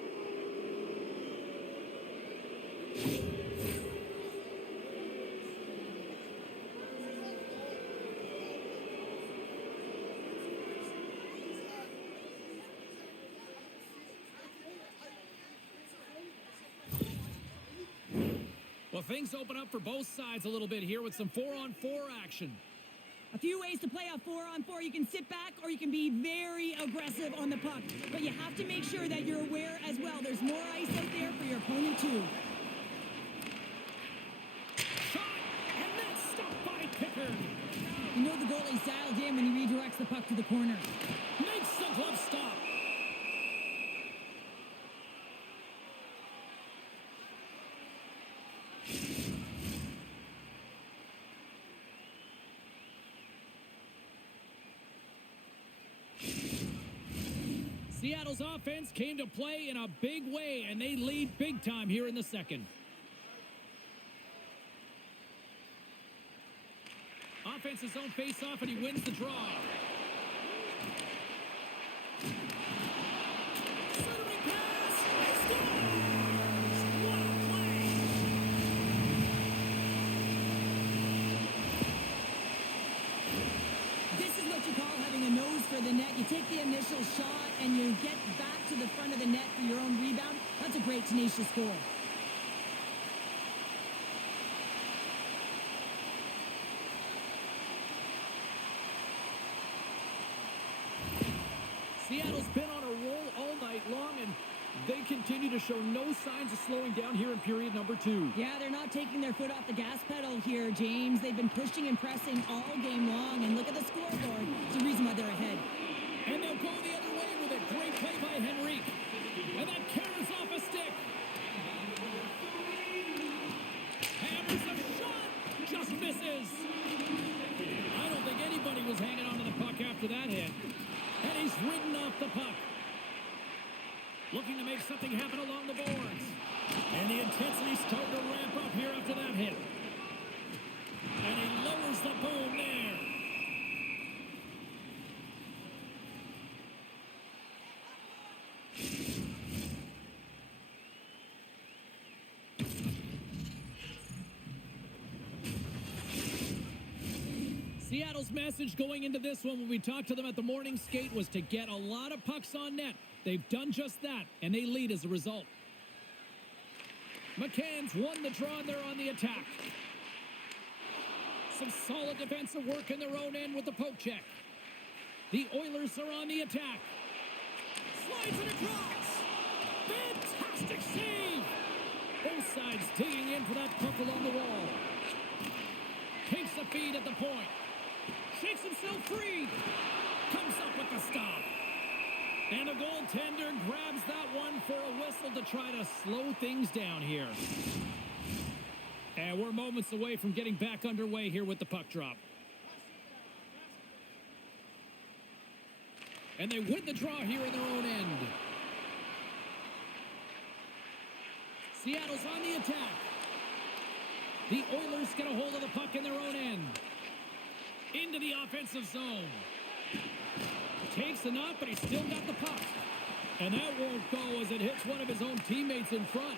Well, things open up for both sides a little bit here with some 4-on-4 action. A few ways to play a 4-on-4. You can sit back or you can be very aggressive on the puck. But you have to make sure that you're aware as well. There's more ice out there for your opponent too. Shot, and that's stopped by Pickard. You know the goalie's dialed in when he redirects the puck to the corner. Makes the glove stop. Seattle's offense came to play in a big way, and they lead big time here in the second. Offense's own face-off, and he wins the draw. Centering pass, he scores! What a play! This is what you call having a nose for the net. You take the initial shot and you get back to the front of the net for your own rebound. That's a great, tenacious goal. Seattle's been on a roll all night long, and they continue to show no signs of slowing down here in period number 2. Yeah, they're not taking their foot off the gas pedal here, James. They've been pushing and pressing all game long, and look at the scoreboard. It's the reason why they're ahead. And they'll go the other way with a great play by Henrique. And that carries off a stick. Hammers a shot. Just misses. I don't think anybody was hanging on to the puck after that hit. And he's ridden off the puck. Looking to make something happen along the boards. And the intensity's starting to ramp up here after that hit. And he lowers the boom there. Seattle's message going into this one when we talked to them at the morning skate was to get a lot of pucks on net. They've done just that, and they lead as a result. McCann's won the draw, and they're on the attack. Some solid defensive work in their own end with the poke check. The Oilers are on the attack. Slides it across. Fantastic save. Both sides digging in for that puck along the wall. Takes the feed at the point. Shakes himself free. Comes up with the stop. And the goaltender grabs that one for a whistle to try to slow things down here. And we're moments away from getting back underway here with the puck drop. And they win the draw here in their own end. Seattle's on the attack. The Oilers get a hold of the puck in their own end. Into the offensive zone. Takes the knock, but he's still got the puck. And that won't go as it hits one of his own teammates in front.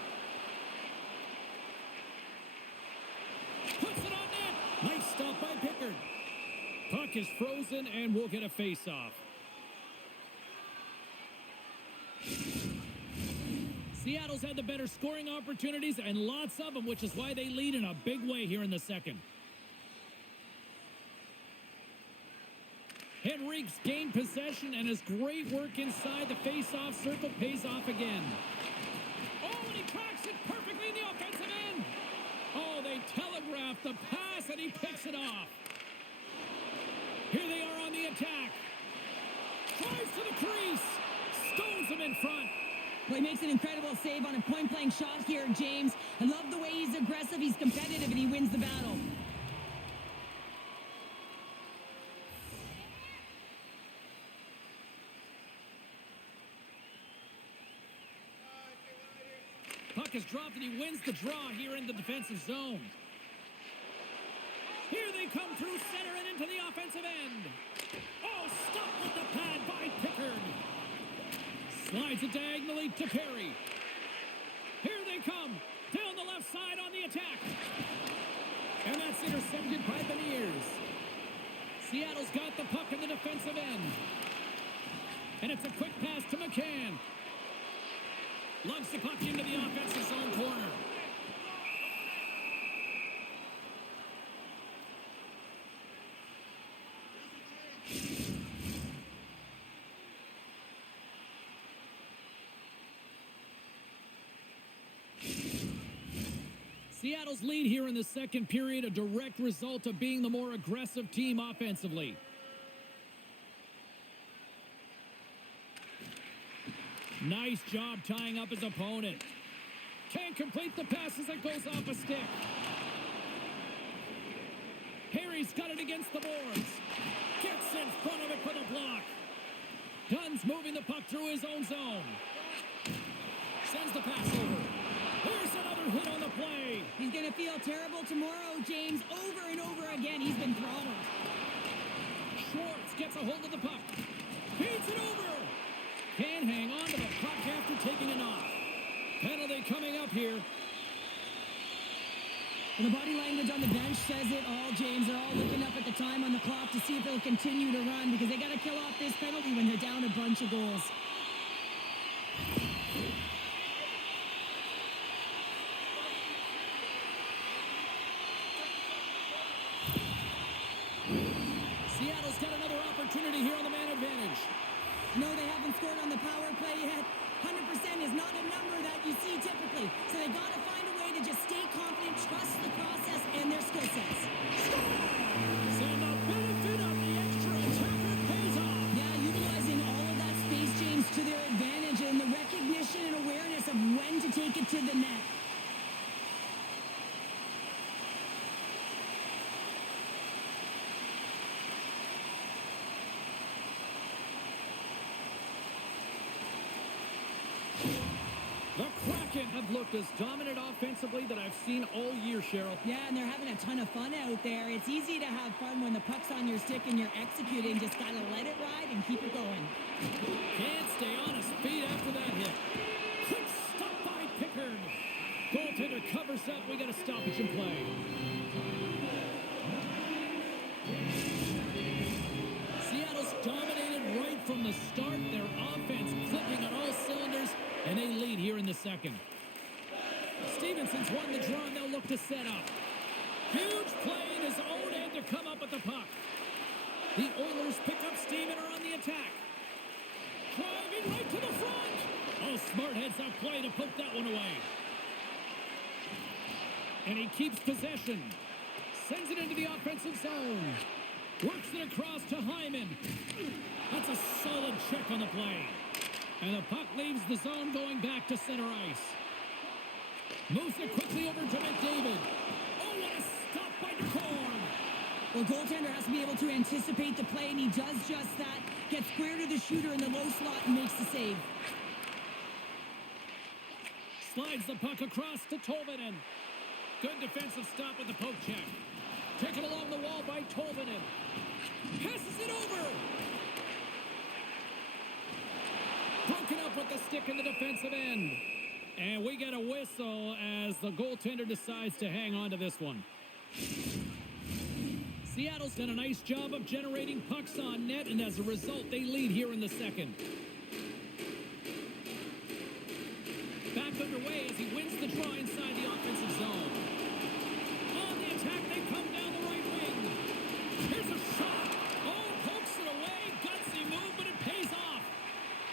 Puts it on net. Nice stop by Pickard. Puck is frozen, and we'll get a face-off. Seattle's had the better scoring opportunities, and lots of them, which is why they lead in a big way here in the second. Henrique's gained possession, and his great work inside the face-off circle pays off again. Oh, and he tracks it perfectly in the offensive end. Oh, they telegraph the pass, and he picks it off. Here they are on the attack. Drives to the crease. Stones him in front. Well, he makes an incredible save on a point-blank shot here, James. I love the way he's aggressive, he's competitive, and he wins the battle. Puck is dropped, and he wins the draw here in the defensive zone. Here they come through center and into the offensive end. Oh, stopped with the pad by Pickard. Slides it diagonally to Perry. Here they come. Down the left side on the attack. And that's intercepted by Beniers. Seattle's got the puck in the defensive end. And it's a quick pass to McCann. Lugs the puck into the offensive zone corner. Seattle's lead here in the second period, a direct result of being the more aggressive team offensively. Nice job tying up his opponent. Can't complete the pass as it goes off a stick. Harry's got it against the boards. Gets in front of it for the block. Dunn's moving the puck through his own zone. Sends the pass over. There's another hit on the play. He's going to feel terrible tomorrow, James. Over and over again, he's been throttled. Schwartz gets a hold of the puck. Feeds it over. Can't hang on to the puck after taking a knock. Penalty coming up here. And the body language on the bench says it all, James. They're all looking up at the time on the clock to see if they'll continue to run because they got to kill off this penalty when they're down a bunch of goals. Seattle's got another opportunity here on the man advantage. No, they haven't scored on the power play yet. 100% is not a number that you see typically. So they got to find a way to just stay confident, trust the process and their skill sets. And the benefit of the extra attacker pays off. Yeah, utilizing all of that space, James, to their advantage and the recognition and awareness of when to take it to the net. The Kraken have looked as dominant offensively that I've seen all year, Cheryl. Yeah, and they're having a ton of fun out there. It's easy to have fun when the puck's on your stick and you're executing. Just got to let it ride and keep it going. Can't stay on his feet after that hit. Quick stop by Pickard. Goaltender covers up. We got a stoppage in play. Seattle's dominated right from the start. Their offense clicking on all cylinders, and they lead here in the second. Stevenson's won the draw, and they'll look to set up. Huge play in his own end to come up with the puck. The Oilers pick up steam and are on the attack. Driving right to the front. Oh, smart heads-up play to poke that one away. And he keeps possession. Sends it into the offensive zone. Works it across to Hyman. That's a solid check on the play. And the puck leaves the zone going back to center ice. Moves it quickly over to McDavid. Oh, what a stop by DeCorn. Well, goaltender has to be able to anticipate the play, and he does just that. Gets square to the shooter in the low slot and makes the save. Slides the puck across to Tolvanen. Good defensive stop with the poke check. Taken along the wall by Tolvanen. Passes it over. Broken up with the stick in the defensive end. And we get a whistle as the goaltender decides to hang on to this one. Seattle's done a nice job of generating pucks on net, and as a result, they lead here in the second. Back underway as he wins the draw inside the offensive zone. On the attack, they come down the right wing. Here's a shot. Oh, pokes it away. Gutsy move, but it pays off.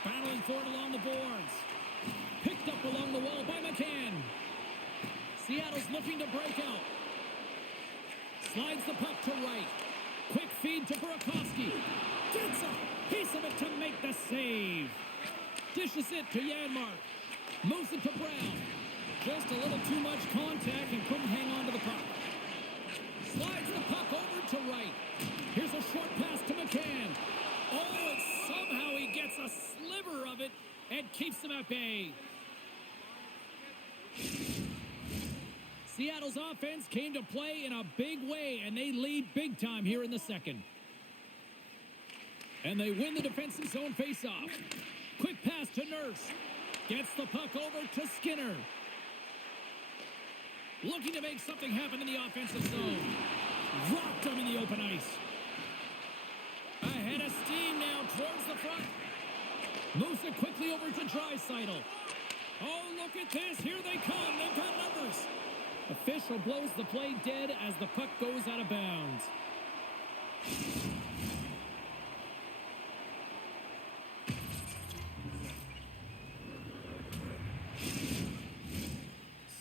Battling for it along the boards. Picked up along the wall by McCann. Seattle's looking to break out. Slides the puck to right. Quick feed to Burakovsky. Gets a piece of it to make the save. Dishes it to Janmark. Moves it to Brown. Just a little too much contact and couldn't hang on to the puck. Slides the puck over to right. Here's a short pass to McCann. Oh, and somehow he gets a sliver of it and keeps them at bay. Seattle's offense came to play in a big way, and they lead big time here in the second. And they win the defensive zone faceoff. Quick pass to Nurse. Gets the puck over to Skinner. Looking to make something happen in the offensive zone. Rocked him in the open ice. Ahead of steam now towards the front. Moves it quickly over to Draisaitl. Oh, look at this. Here they come. They've got numbers. Official blows the play dead as the puck goes out of bounds.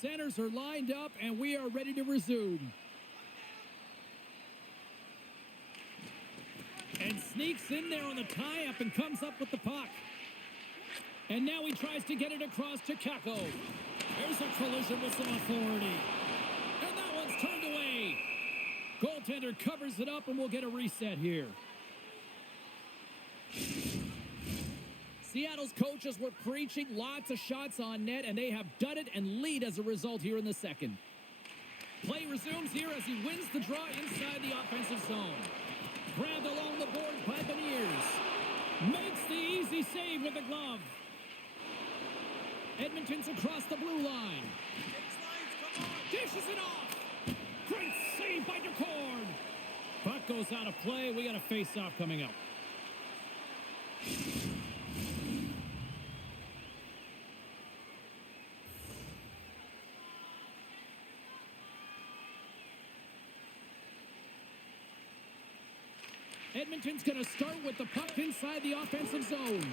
Centers are lined up, and we are ready to resume. And sneaks in there on the tie-up and comes up with the puck. And now he tries to get it across to Kakko. There's a collision with some authority. And that one's turned away. Goaltender covers it up, and we'll get a reset here. Seattle's coaches were preaching lots of shots on net, and they have done it and lead as a result here in the second. Play resumes here as he wins the draw inside the offensive zone. Grabbed along the boards by Beniers. Makes the easy save with the glove. Edmonton's across the blue line. Dishes it off. Great save by DeCorn. Puck goes out of play. We got a face-off coming up. Edmonton's going to start with the puck inside the offensive zone.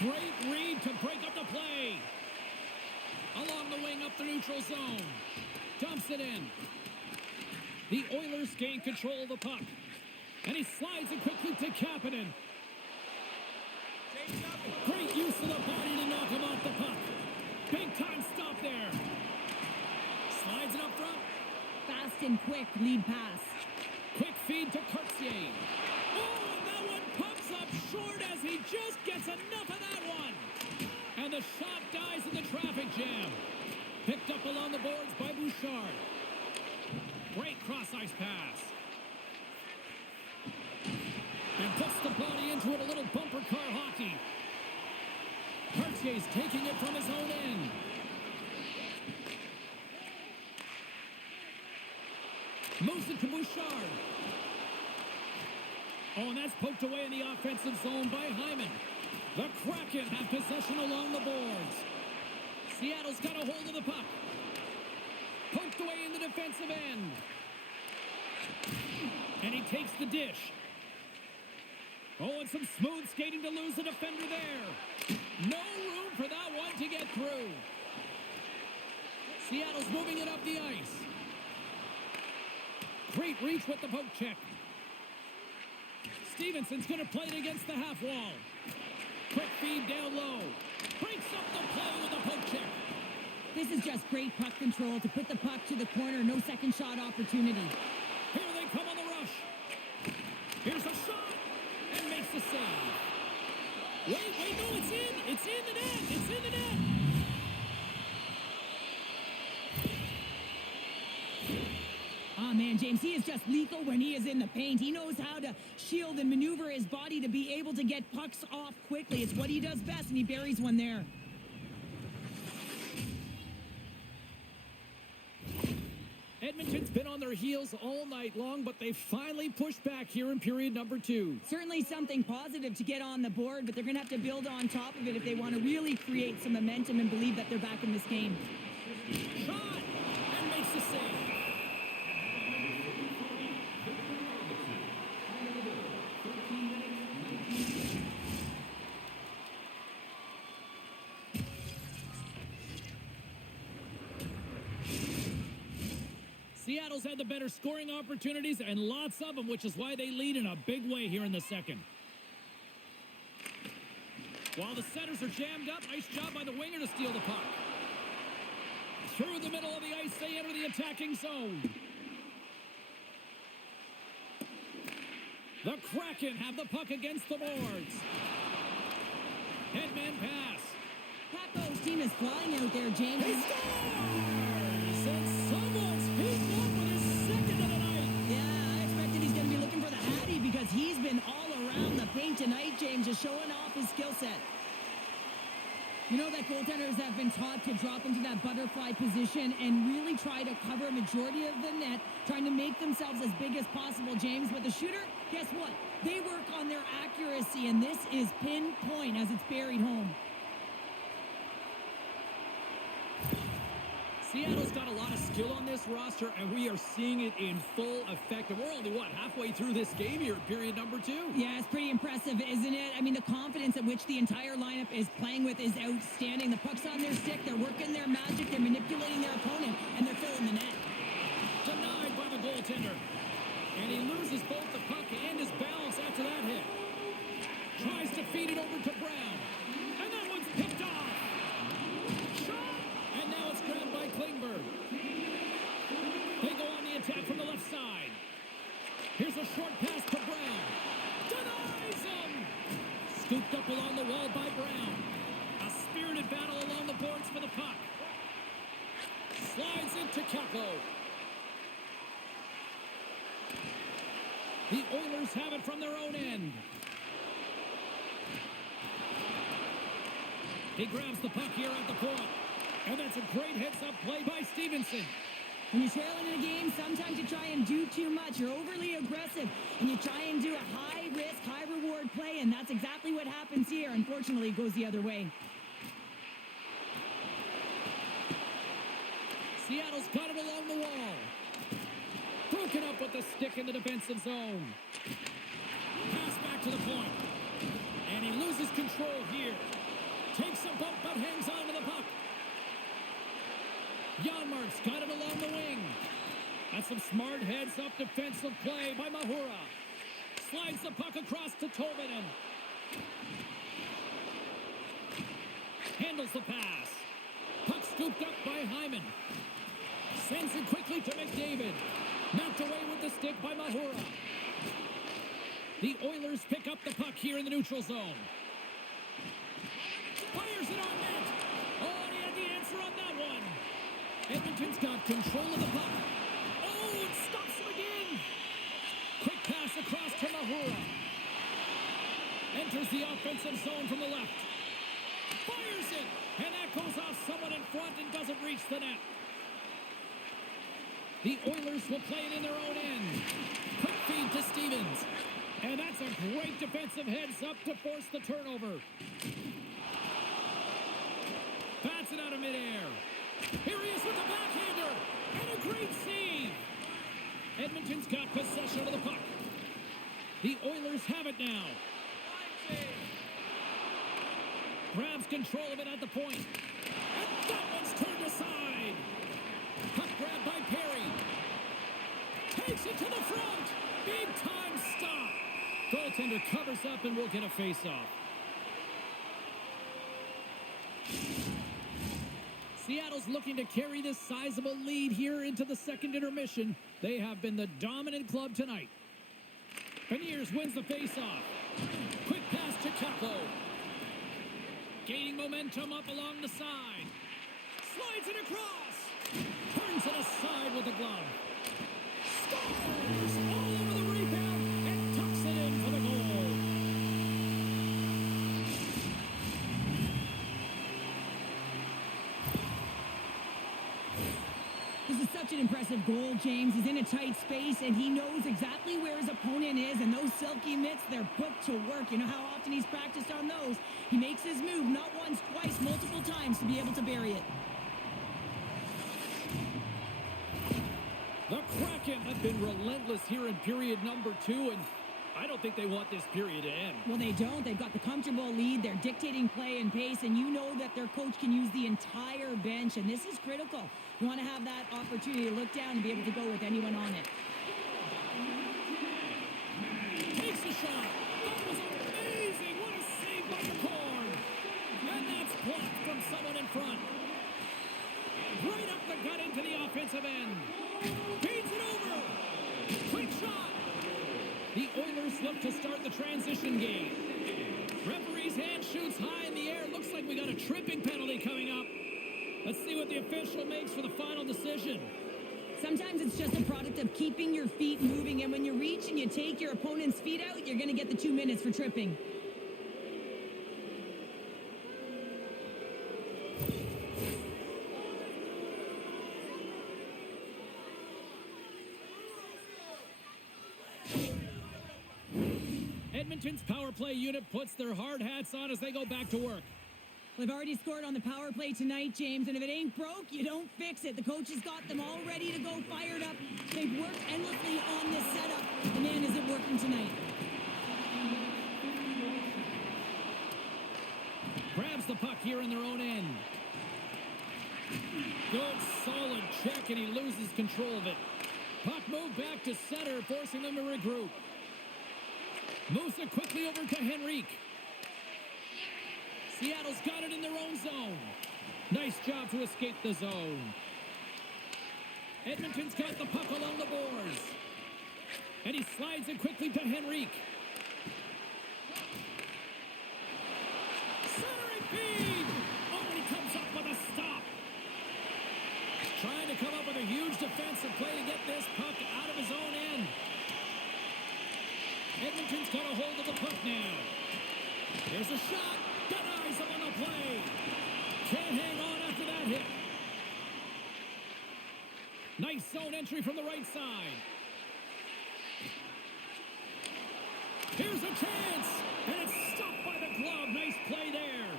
Great read to break up the play. Along the wing up the neutral zone. Dumps it in. The Oilers gain control of the puck. And he slides it quickly to Kapanen. Great use of the body to knock him off the puck. Big time stop there. Slides it up front. Fast and quick lead pass. Quick feed to Cartier. Oh, and that one pumps up short as he just gets enough of that one. And the the shot dies in the traffic jam. Picked up along the boards by Bouchard. Great cross-ice pass. And puts the body into it, a little bumper car hockey. Cartier's taking it from his own end. Moves it to Bouchard. Oh, and that's poked away in the offensive zone by Hyman. The Kraken have possession along the boards. Seattle's got a hold of the puck. Poked away in the defensive end. And he takes the dish. Oh, and some smooth skating to lose the defender there. No room for that one to get through. Seattle's moving it up the ice. Great reach with the poke check. Stevenson's going to play it against the half wall. Quick feed down low. Breaks up the play with a poke check. This is just great puck control to put the puck to the corner. No second shot opportunity. Here they come on the rush. Here's a shot. And makes the save. Wait, no, it's in. It's in the net. It's in the net. Oh, man, James, he is just lethal when he is in the paint. He knows how to shield and maneuver his body to be able to get pucks off quickly. It's what he does best, and he buries one there. Edmonton's been on their heels all night long, but they finally pushed back here in period number 2. Certainly something positive to get on the board, but they're going to have to build on top of it if they want to really create some momentum and believe that they're back in this game. Shot! And makes the save. Seattle's had the better scoring opportunities and lots of them, which is why they lead in a big way here in the second. While the centers are jammed up, nice job by the winger to steal the puck. Through the middle of the ice, they enter the attacking zone. The Kraken have the puck against the boards. Headman pass. Paco's team is flying out there, James. He scores! And someone's picked up with his second of the night. Yeah, I expected he's going to be looking for the Hattie because he's been all around the paint tonight, James, just showing off his skill set. You know that goaltenders have been taught to drop into that butterfly position and really try to cover a majority of the net, trying to make themselves as big as possible, James. But the shooter, guess what? They work on their accuracy, and this is pinpoint as it's buried home. Seattle's got a lot of skill on this roster, and we are seeing it in full effect. And we're only, halfway through this game here in period number 2? Yeah, it's pretty impressive, isn't it? I mean, the confidence at which the entire lineup is playing with is outstanding. The puck's on their stick. They're working their magic. They're manipulating their opponent, and they're filling the net. Denied by the goaltender. And he loses both the puck and his balance after that hit. Tries to feed it over to Brown. And that one's picked off. Shot! And now it's grabbed by Klingberg. They go on the attack from the left side. Here's a short pass to Brown. Denies him! Scooped up along the wall by Brown. A spirited battle along the boards for the puck. Slides into Kepko. The Oilers have it from their own end. He grabs the puck here at the point. And that's a great heads-up play by Stevenson. When you're trailing in a game, sometimes you try and do too much. You're overly aggressive, and you try and do a high-risk, high-reward play, and that's exactly what happens here. Unfortunately, it goes the other way. Seattle's got it along the wall. Broken up with the stick in the defensive zone. Pass back to the point. And he loses control here. Takes a bump but hangs on to the puck. Janmark's got it along the wing. That's some smart heads-up defensive play by Mahura. Slides the puck across to Tolvanen. Handles the pass. Puck scooped up by Hyman. Sends it quickly to McDavid. Knocked away with the stick by Mahura. The Oilers pick up the puck here in the neutral zone. Fires it on net. Edmonton's got control of the puck. Oh, it stops him again. Quick pass across to Mahura. Enters the offensive zone from the left. Fires it. And that goes off someone in front and doesn't reach the net. The Oilers will play it in their own end. Quick feed to Stevens. And that's a great defensive heads-up to force the turnover. Bats it out of midair. Here he is with the backhander. And a great save. Edmonton's got possession of the puck. The Oilers have it now. Grabs control of it at the point. And that one's turned aside. Puck grabbed by Perry. Takes it to the front. Big time stop. Goaltender covers up and will get a face-off. Seattle's looking to carry this sizable lead here into the second intermission. They have been the dominant club tonight. Beniers wins the face-off. Quick pass to Kakko. Gaining momentum up along the side. Slides it across. Turns it aside with the glove. Scores all over the rebound and tucks it in for the goal. This is such an impressive goal, James. He's in a tight space, and he knows exactly where his opponent is, and those silky mitts, they're put to work. You know how often he's practiced on those? He makes his move not once, twice, multiple times to be able to bury it. The Kraken have been relentless here in period number 2, and I don't think they want this period to end. Well, they don't. They've got the comfortable lead. They're dictating play and pace, and you know that their coach can use the entire bench, and this is critical. You want to have that opportunity to look down and be able to go with anyone on it. Takes a shot. That was amazing. What a save by the corn. And that's blocked from someone in front. Right up the gut into the offensive end. Feeds it over. Quick shot. The Oilers look to start the transition game. Referee's hand shoots high in the air. Looks like we got a tripping penalty coming up. Let's see what the official makes for the final decision. Sometimes it's just a product of keeping your feet moving, and when you reach and you take your opponent's feet out, you're going to get the 2 minutes for tripping. Edmonton's power play unit puts their hard hats on as they go back to work. They've already scored on the power play tonight, James, and if it ain't broke, you don't fix it. The coach has got them all ready to go, fired up. They've worked endlessly on this setup. The man isn't working tonight. Grabs the puck here in their own end. Good, solid check, and he loses control of it. Puck moved back to center, forcing them to regroup. Moves it quickly over to Henrique. Seattle's got it in their own zone. Nice job to escape the zone. Edmonton's got the puck along the boards. And he slides it quickly to Henrique. Centering feed! Oh, and he comes up with a stop. Trying to come up with a huge defensive play to get this puck out of his own end. Edmonton's got a hold of the puck now. There's a shot. Denies him on the play. Can't hang on after that hit. Nice zone entry from the right side. Here's a chance. And it's stopped by the glove. Nice play there.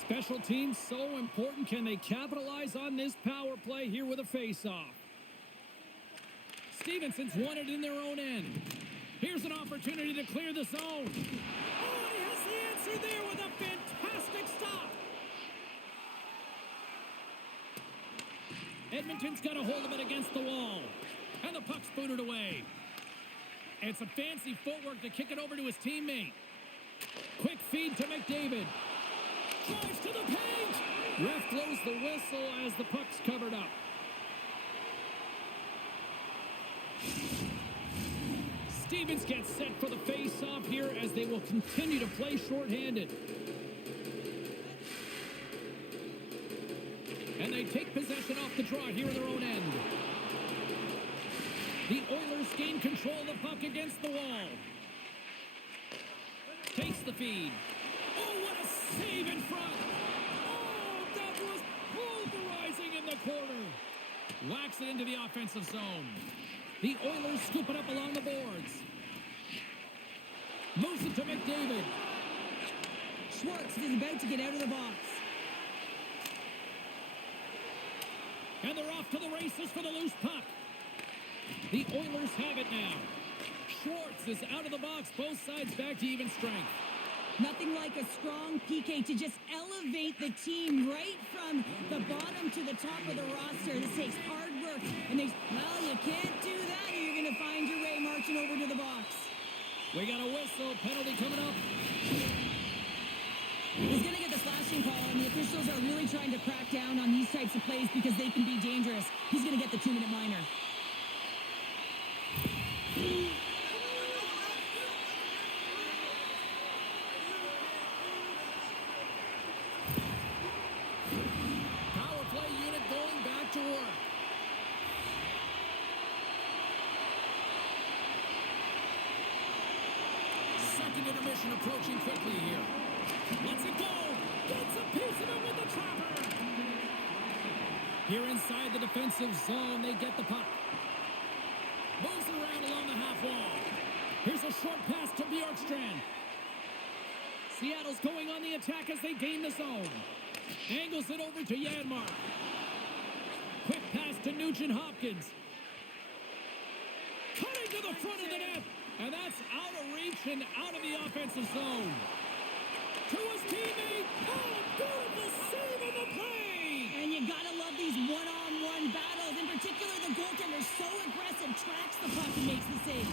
Special teams so important. Can they capitalize on this power play here with a face-off? Stevenson's won it in their own end. Here's an opportunity to clear the zone. Oh, and he has the answer there with a fantastic stop. Edmonton's got a hold of it against the wall. And the puck's booted away. And some fancy footwork to kick it over to his teammate. Quick feed to McDavid. Drives to the paint. Ref blows the whistle as the puck's covered up. Stevens gets set for the face-off here as they will continue to play shorthanded. And they take possession off the draw here in their own end. The Oilers gain control of the puck against the wall. Takes the feed. Oh, what a save in front. Oh, that was pulverizing in the corner. Whacks it into the offensive zone. The Oilers scoop it up along the boards. Moves it to McDavid. Schwartz is about to get out of the box. And they're off to the races for the loose puck. The Oilers have it now. Schwartz is out of the box, both sides back to even strength. Nothing like a strong PK to just elevate the team right from the bottom to the top of the roster. This takes hard work. And well, you can't do that or you're going to find your way marching over to the box. We got a whistle. Penalty coming up. He's going to get the slashing call, and the officials are really trying to crack down on these types of plays because they can be dangerous. He's going to get the 2-minute minor. Power play unit going back to work. Second intermission approaching quickly here. Lets it go. Gets a piece of it with the chopper. Here inside the defensive zone, they get the puck. Moves it around along the half wall. Here's a short pass to Bjorkstrand. Seattle's going on the attack as they gain the zone. Angles it over to Janmark. Quick pass to Nugent Hopkins. Cutting to the front of the net. And that's out of reach and out of the offensive zone. To his teammate. Oh, beautiful save on the play. And you gotta love these one-on-one battles. In particular, the goaltender so aggressive, tracks the puck and makes the save.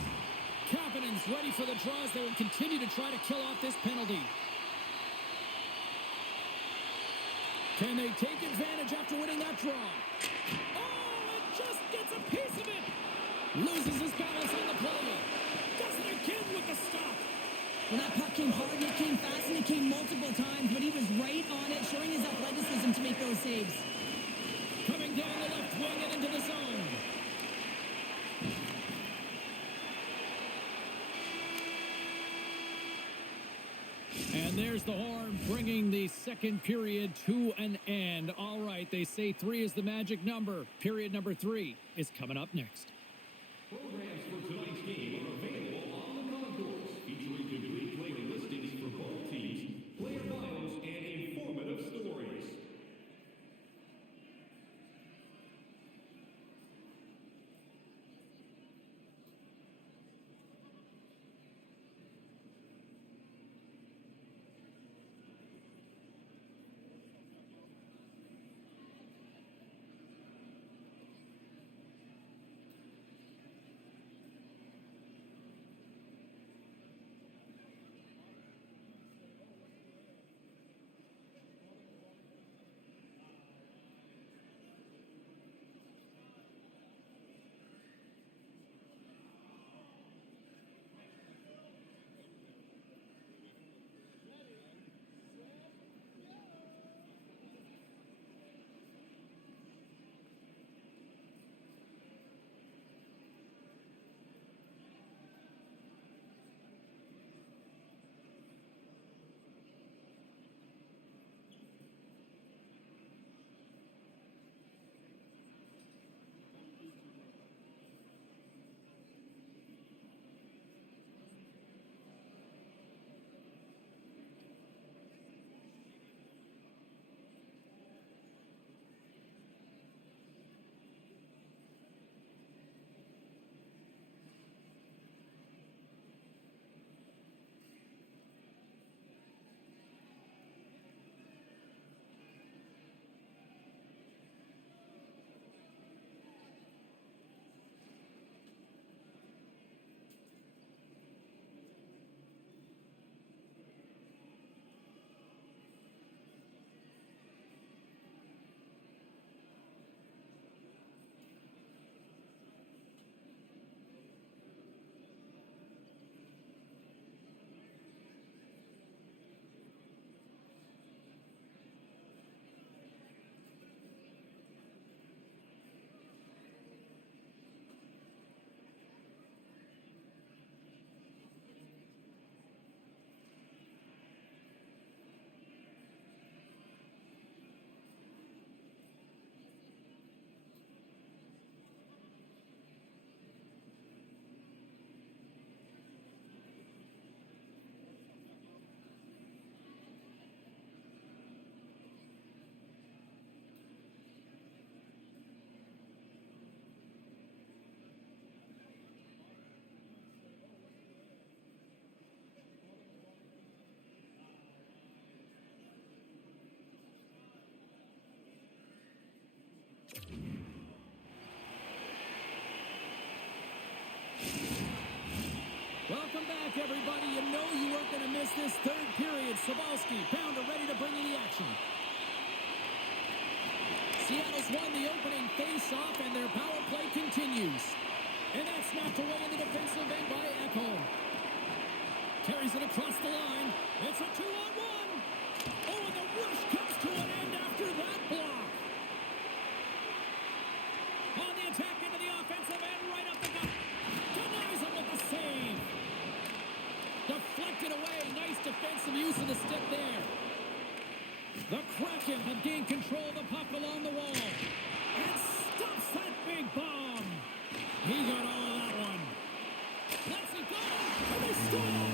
Kapanen's ready for the draws. They will continue to try to kill off this penalty. Can they take advantage after winning that draw? Oh, it just gets a piece of it. Loses his balance on the play. Does it again with the stop. Well, that puck came hard and it came fast and it came multiple times, but he was right on it, showing his athleticism to make those saves. Coming down the left wing and into the zone. And there's the horn, bringing the second period to an end. All right, they say 3 is the magic number. Period number 3 is coming up next. Programs for tonight's game are available on the concourse, featuring complete player listings for both teams, player bios, and informative stories. everybody. You know you weren't going to miss this third period. Sabalski, Pounder ready to bring in the action. Seattle's won the opening face-off, and their power play continues. And that's knocked away in the defensive end by Ekholm. Carries it across the line. It's a 2-on-1. Oh, and the rush comes to an end after that block. On the attack into the offensive end, right up the gut. Denies him with the save. Deflected away. Nice defensive use of the stick there. The Kraken have gained control of the puck along the wall. And stops that big bomb. He got all of that one. Let's it go. And they score.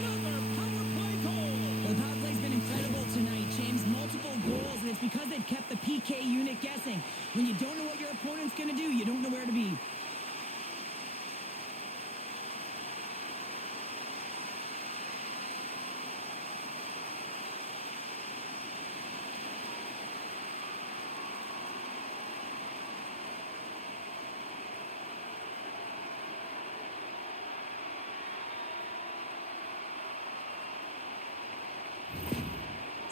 Another power play goal. The power play's been incredible tonight, James. Multiple goals, and it's because they've kept the PK unit guessing. When you don't know what your opponent's going to do, you don't know where to be.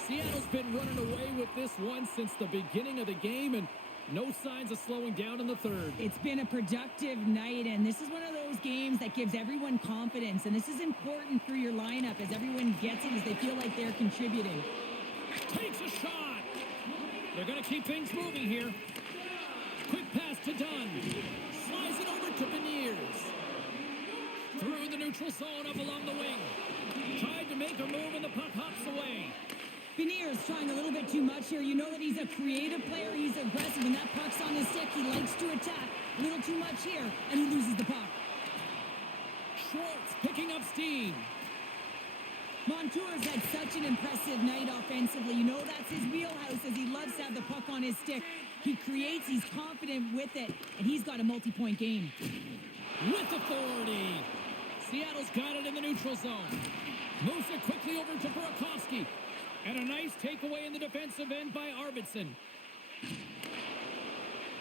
Seattle's been running away with this one since the beginning of the game, and no signs of slowing down in the third. It's been a productive night, and this is one of those games that gives everyone confidence, and this is important for your lineup as everyone gets it, as they feel like they're contributing. Takes a shot. They're going to keep things moving here. Quick pass to Dunn. Slides it over to Beniers. Through the neutral zone up along the wing. Tried to make a move, and the puck hops away. Beniers trying a little bit too much here. You know that he's a creative player. He's aggressive. When that puck's on his stick, he likes to attack. A little too much here, and he loses the puck. Schwartz picking up steam. Montour's had such an impressive night offensively. You know that's his wheelhouse, as he loves to have the puck on his stick. He creates, he's confident with it, and he's got a multi-point game. With authority. Seattle's got it in the neutral zone. Moves it quickly over to Burakovsky. And a nice takeaway in the defensive end by Arvidsson.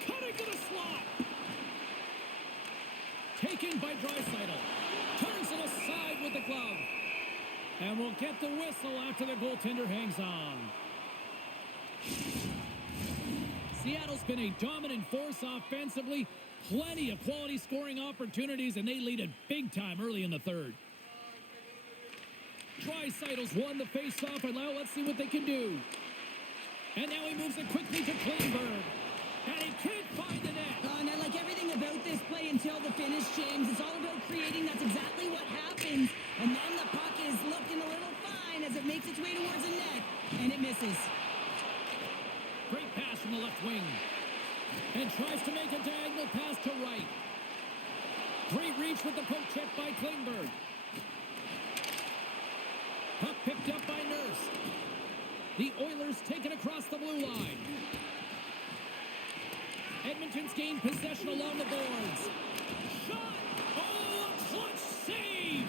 Cutting to the slot. Taken by Draisaitl. Turns it aside with the glove. And we'll get the whistle after the goaltender hangs on. Seattle's been a dominant force offensively. Plenty of quality scoring opportunities, and they lead it big time early in the third. Draisaitl's won the face-off, and now let's see what they can do. And now he moves it quickly to Klingberg. And he can't find the net. And I like everything about this play until the finish, James. It's all about creating. That's exactly what happens. And then the puck is looking a little fine as it makes its way towards the net. And it misses. Great pass from the left wing. And tries to make a diagonal pass to right. Great reach with the poke check by Klingberg. Puck picked up by Nurse. The Oilers take it across the blue line. Edmonton's gained possession along the boards. Shot! Oh, a clutch save!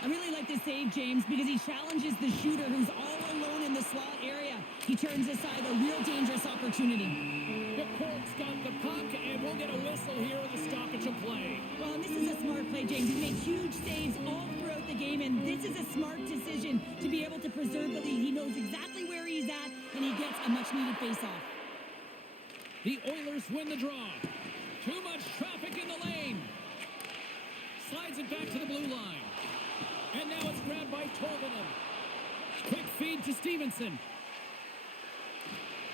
I really like this save, James, because he challenges the shooter who's all alone in the slot area. He turns aside a real dangerous opportunity. The Colts got the puck, and we'll get a whistle here with a stoppage of play. Well, and this is a smart play, James. He made huge saves all throughout the game, and this is a smart decision to be able to preserve the lead. He knows exactly where he's at, and he gets a much-needed face-off. The Oilers win the draw. Too much traffic in the lane. Slides it back to the blue line. And now it's grabbed by Tolvanen. Quick feed to Stevenson.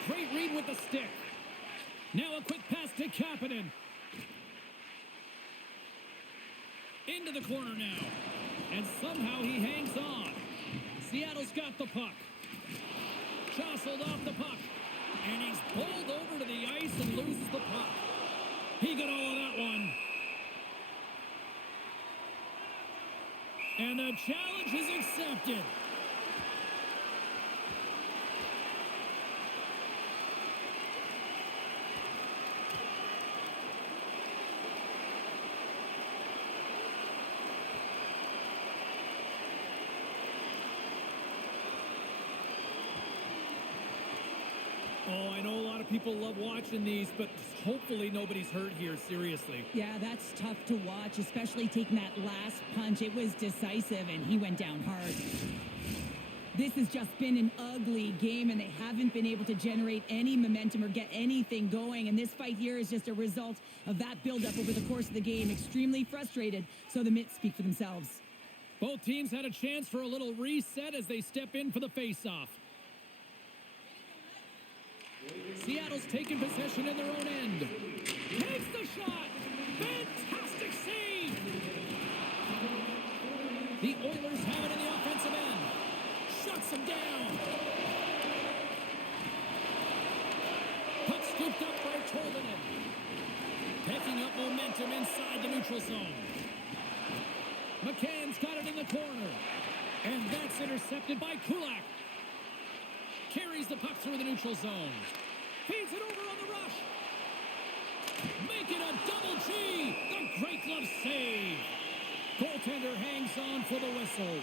Great read with the stick. Now a quick pass to Kapanen. Into the corner now. And somehow he hangs on. Seattle's got the puck. Jostled off the puck. And he's bowled over to the ice and loses the puck. He got all of that one. And the challenge is accepted. Oh, I know a lot of people love watching these, but hopefully nobody's hurt here, seriously. Yeah, that's tough to watch, especially taking that last punch. It was decisive, and he went down hard. This has just been an ugly game, and they haven't been able to generate any momentum or get anything going. And this fight here is just a result of that buildup over the course of the game. Extremely frustrated, so the mitts speak for themselves. Both teams had a chance for a little reset as they step in for the face-off. Seattle's taking possession in their own end. Takes the shot. Fantastic save. The Oilers have it in the offensive end. Shuts him down. Puck scooped up by Tolvanen. Picking up momentum inside the neutral zone. McCann's got it in the corner. And that's intercepted by Kulak. Carries the puck through the neutral zone. Feeds it over on the rush. Make it a double G. The great glove save. Goaltender hangs on for the whistle.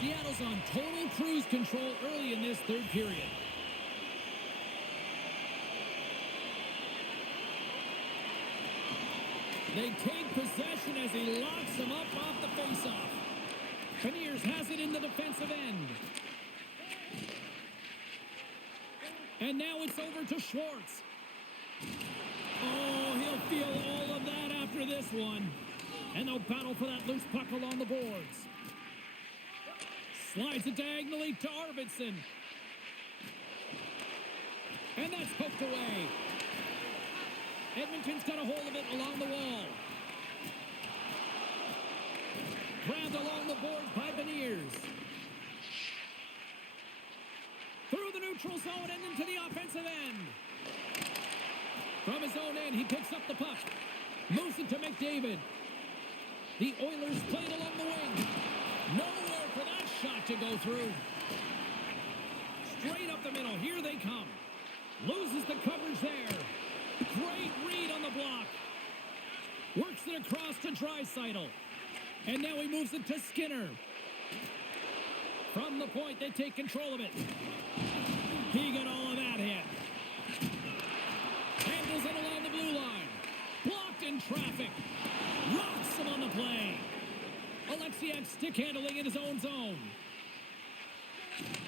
Seattle's on total cruise control early in this third period. They take possession as he locks them up off the faceoff. Beniers has it in the defensive end. And now it's over to Schwartz. Oh, he'll feel all of that after this one. And they'll battle for that loose puck along the boards. Slides it diagonally to Arvidsson. And that's poked away. Edmonton's got a hold of it along the wall. Grabbed along the boards by Beniers. Through the neutral zone and into the offensive end. From his own end, he picks up the puck. Moves it to McDavid. The Oilers played along the wing. Nowhere for that shot to go through. Straight up the middle. Here they come. Loses the coverage there. Great read on the block. Works it across to Draisaitl. And now he moves it to Skinner. From the point, they take control of it. He got all of that hit. Handles it along the blue line. Blocked in traffic. Rocks him on the play. Alexiak stick handling in his own zone.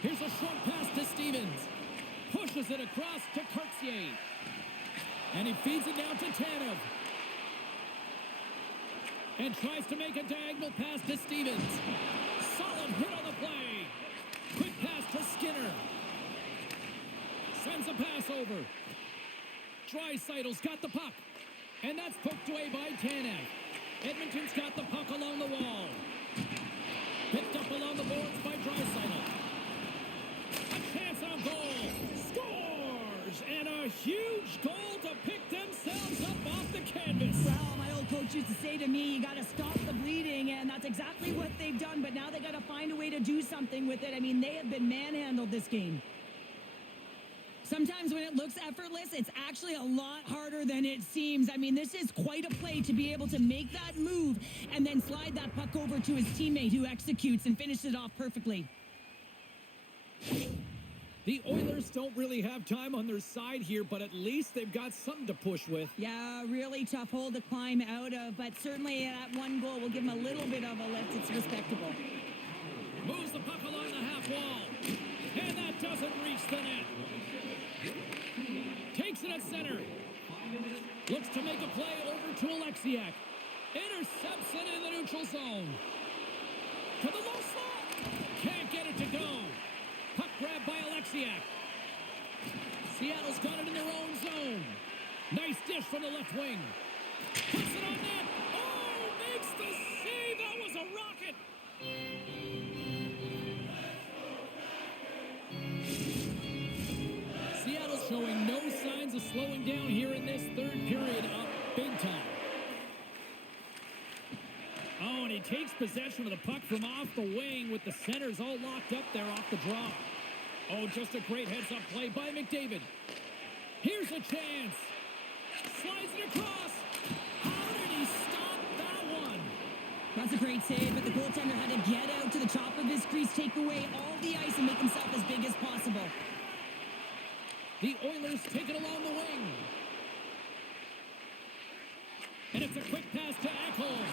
Here's a short pass to Stevens. Pushes it across to Cartier. And he feeds it down to Tanev. And tries to make a diagonal pass to Stevens. Solid hit on the play. Quick pass to Skinner. Sends a pass over. Draisaitl's got the puck. And that's poked away by Tanev. Edmonton's got the puck along the wall. Picked up along the boards by Draisaitl. A chance on goal. Scores! And a huge goal to pick themselves up off the canvas. Well, my old coach used to say to me, you got to stop the bleeding, and that's exactly what they've done, but now they got to find a way to do something with it. I mean, they have been manhandled this game. Sometimes when it looks effortless, it's actually a lot harder than it seems. I mean, this is quite a play to be able to make that move and then slide that puck over to his teammate who executes and finishes it off perfectly. The Oilers don't really have time on their side here, but at least they've got something to push with. Yeah, really tough hole to climb out of, but certainly that one goal will give them a little bit of a lift. It's respectable. Moves the puck along the half wall. And that doesn't reach the net. Takes it at center. Looks to make a play over to Alexiak. Intercepts it in the neutral zone. To the low slot. Can't get it to go. Puck grab by Alexiak. Seattle's got it in their own zone. Nice dish from the left wing. Puts it on net. Oh, makes the save. That was a rocket. Seattle's showing no signs of slowing down here in this third period up big time. Oh, and he takes possession of the puck from off the wing with the centers all locked up there off the draw. Oh, just a great heads-up play by McDavid. Here's a chance. Slides it across. How did he stop that one? That's a great save, but the goaltender had to get out to the top of his crease, take away all the ice, and make himself as big as possible. The Oilers take it along the wing. And it's a quick pass to Ekholm.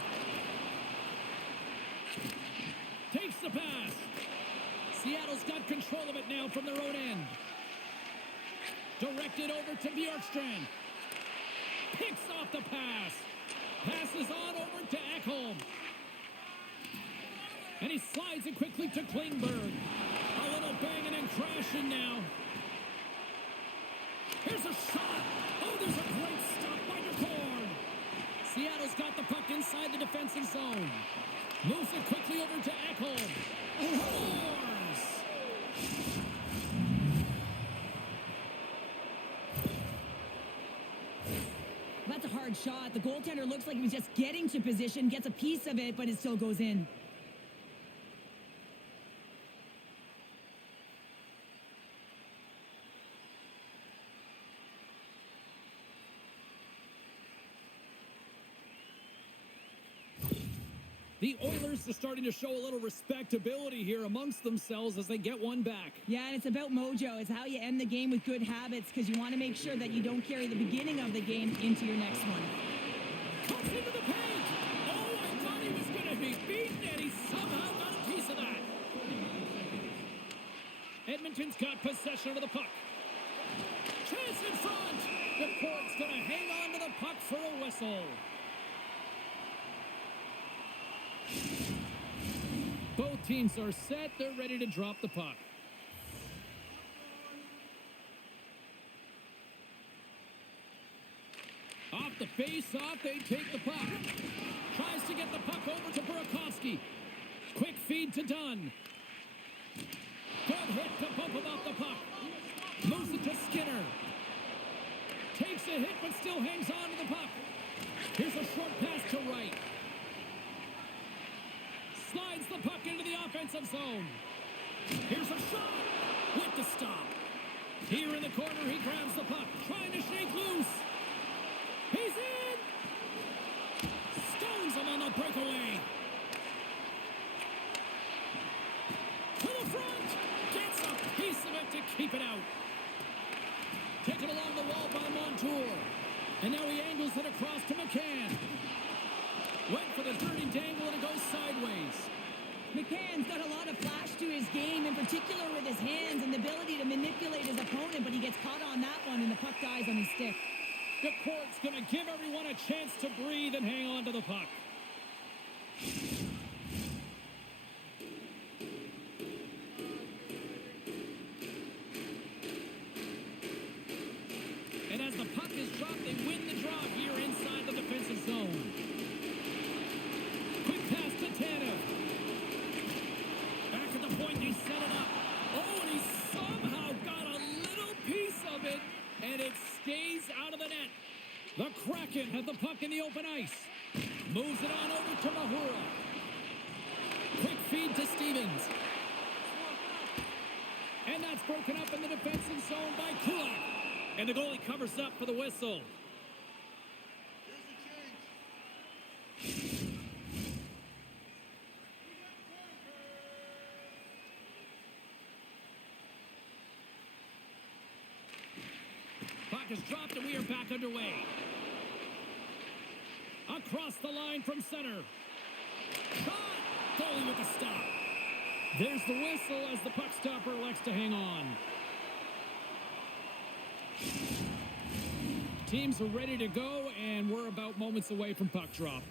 Takes the pass. Seattle's got control of it now from their own end. Directed over to Bjorkstrand. Picks off the pass. Passes on over to Ekholm. And he slides it quickly to Klingberg. A little banging and crashing now. Here's a shot. Oh, there's a great stop by DeCord. Seattle's got the puck inside the defensive zone. Moves it quickly over to Ekholm. Scores! That's a hard shot. The goaltender looks like he was just getting to position, gets a piece of it, but it still goes in. The Oilers are starting to show a little respectability here amongst themselves as they get one back. Yeah, and it's about mojo. It's how you end the game with good habits because you want to make sure that you don't carry the beginning of the game into your next one. Comes into the paint. Oh, I thought he was going to be beaten, and he somehow got a piece of that. Edmonton's got possession of the puck. Chance in front. The court's going to hang on to the puck for a whistle. Both teams are set. They're ready to drop the puck. Off the face-off, they take the puck. Tries to get the puck over to Burakovsky. Quick feed to Dunn. Good hit to bump him off the puck. Moves it to Skinner. Takes a hit, but still hangs on to the puck. Here's a short pass to Wright. Slides the puck into the offensive zone. Here's a shot with the stop. Here in the corner, he grabs the puck, trying to shake loose. He's in! Stones him on the breakaway. To the front! Gets a piece of it to keep it out. Taken along the wall by Montour. And now he angles it across to McCann. Went for the dirty dangle and it goes sideways. McCann's got a lot of flash to his game, in particular with his hands and the ability to manipulate his opponent, but he gets caught on that one and the puck dies on his stick. The court's going to give everyone a chance to breathe and hang on to the puck. And as the puck is dropped, they win the draw here inside the defensive zone. Quick pass to Tanev. Back at the point, they set it up. Oh, and he somehow got a little piece of it, and it stays out of the net. The Kraken have the puck in the open ice. Moves it on over to Mahura. Quick feed to Stevens. And that's broken up in the defensive zone by Kulak. And the goalie covers up for the whistle. Puck is dropped and we are back underway. Across the line from center. Shot! Goalie with the stop. There's the whistle as the puck stopper elects to hang on. Teams are ready to go, and we're about moments away from puck drop.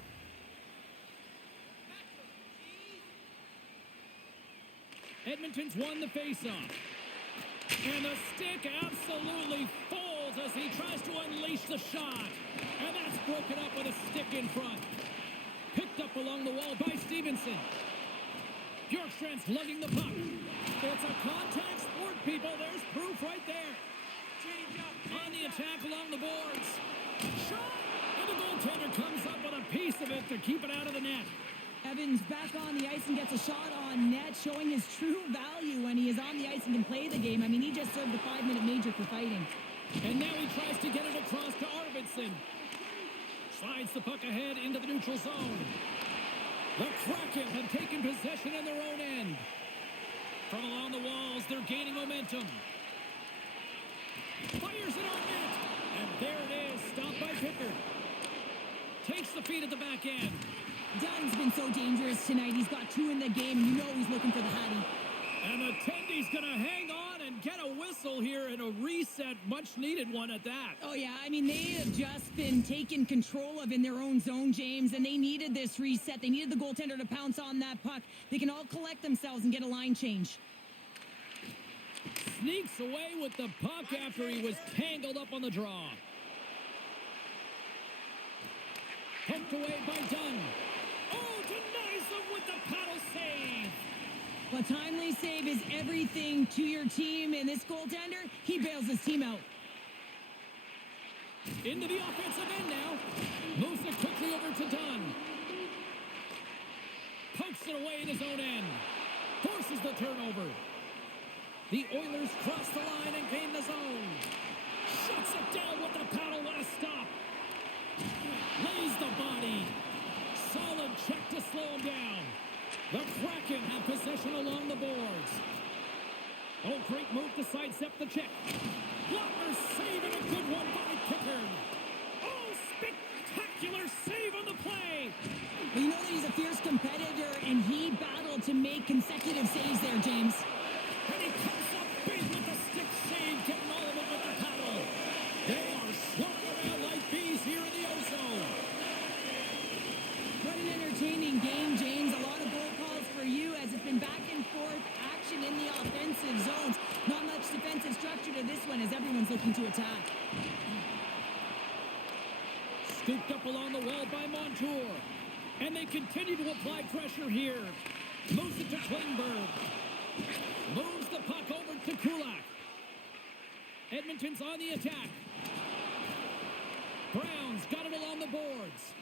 Edmonton's won the faceoff. And the stick absolutely folds as he tries to unleash the shot. And that's broken up with a stick in front. Picked up along the wall by Stevenson. Bjorkstrand's lugging the puck. It's a contact sport, people. There's proof right there. On the attack along the boards. Shot! And the goaltender comes up with a piece of it to keep it out of the net. Evans back on the ice and gets a shot on net, showing his true value when he is on the ice and can play the game. I mean, he just served a 5-minute major for fighting. And now he tries to get it across to Arvidsson. Slides the puck ahead into the neutral zone. The Kraken have taken possession in their own end. From along the walls, they're gaining momentum. Fires it on net. And there it is. Stopped by Pickard. Takes the feed at the back end. Dunn's been so dangerous tonight. He's got 2 in the game. You know he's looking for the Hattie. And the Tendy's going to hang on and get a whistle here and a reset, much needed one at that. Oh, yeah. I mean, they have just been taken control of in their own zone, James, and they needed this reset. They needed the goaltender to pounce on that puck. They can all collect themselves and get a line change. Sneaks away with the puck after he was tangled up on the draw. Poked away by Dunn. Oh, denies him with the paddle save. A timely save is everything to your team, and this goaltender, he bails his team out. Into the offensive end now. Moves it quickly over to Dunn. Pokes it away in his own end. Forces the turnover. The Oilers cross the line and gain the zone. Shuts it down with the paddle. What a stop. Lays the body. Solid check to slow him down. The Kraken have possession along the boards. Oh, great move to sidestep the check. Blocker save and a good one by Pickard. Oh, spectacular save on the play. Well, you know that he's a fierce competitor, and he battled to make consecutive saves there, James. And he comes up big with the stick save, getting all of it with the paddle. They are swarming around like bees here in the O-zone. What an entertaining game, James. A lot of goal calls for you as it's been back and forth action in the offensive zones. Not much defensive structure to this one as everyone's looking to attack. Scooped up along the wall by Montour. And they continue to apply pressure here. Moves it to Klingberg. Moves the puck over to Kulak. Edmonton's on the attack. Brown's got it along the boards.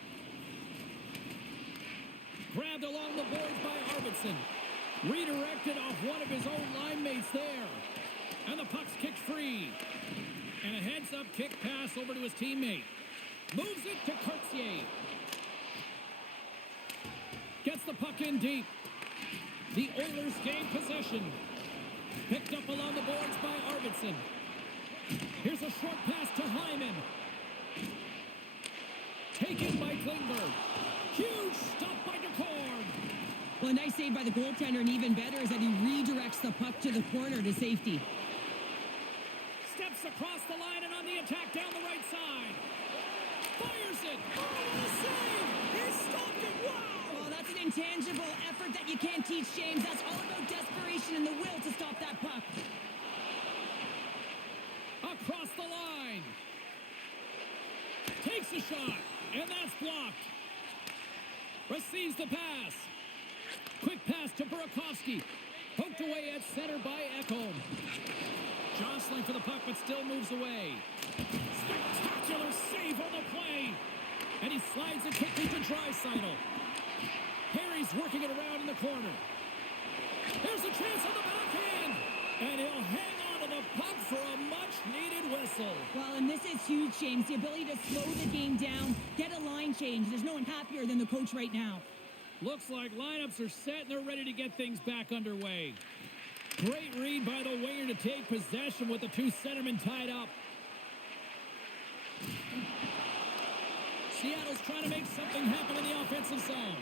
Grabbed along the boards by Arvidsson. Redirected off one of his own line mates there. And the puck's kicked free. And a heads-up kick pass over to his teammate. Moves it to Cartier. Gets the puck in deep. The Oilers gain possession. Picked up along the boards by Arvidsson. Here's a short pass to Hyman. Taken by Klingberg. Huge stop by DeCord. Well, a nice save by the goaltender, and even better is that he redirects the puck to the corner to safety. Steps across the line and on the attack down the right side. Fires it. Oh, what a save. He stopped it. Wow. Well, that's an intangible effort that you can't teach, James. That's all about desperation and the will to stop that puck. Across the line. Takes a shot. And that's blocked. Receives the pass. Quick pass to Burakovsky. Poked away at center by Ekholm. Jostling for the puck, but still moves away. Spectacular save on the play. And he slides it quickly to Draisaitl. Perry's working it around in the corner. There's a chance on the backhand. And he'll hang on to the puck for a much-needed whistle. Well, and this is huge, James. The ability to slow the game down, get a line change. There's no one happier than the coach right now. Looks like lineups are set and they're ready to get things back underway. Great read by the winger to take possession with the two centermen tied up. Seattle's trying to make something happen in the offensive zone.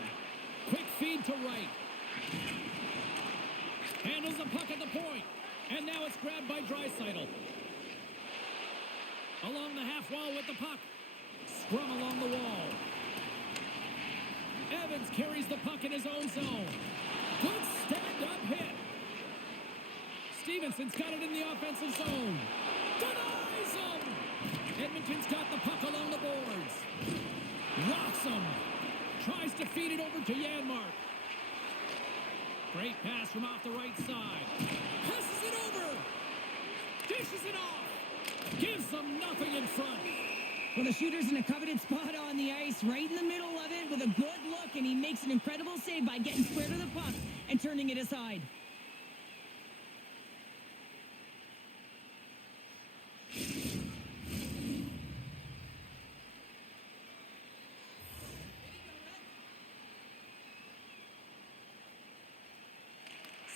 Quick feed to right. Handles the puck at the point. And now it's grabbed by Draisaitl. Along the half wall with the puck. Scrum along the wall. Evans carries the puck in his own zone. Good stand-up hit. Stevenson's got it in the offensive zone. Denies him! Edmonton's got the puck along the boards. Rocks him. Tries to feed it over to Janmark. Great pass from off the right side. Passes it over. Dishes it off. Gives them nothing in front. Well, the shooter's in a coveted spot on the ice, right in the middle of it with a good look, and he makes an incredible save by getting square to the puck and turning it aside.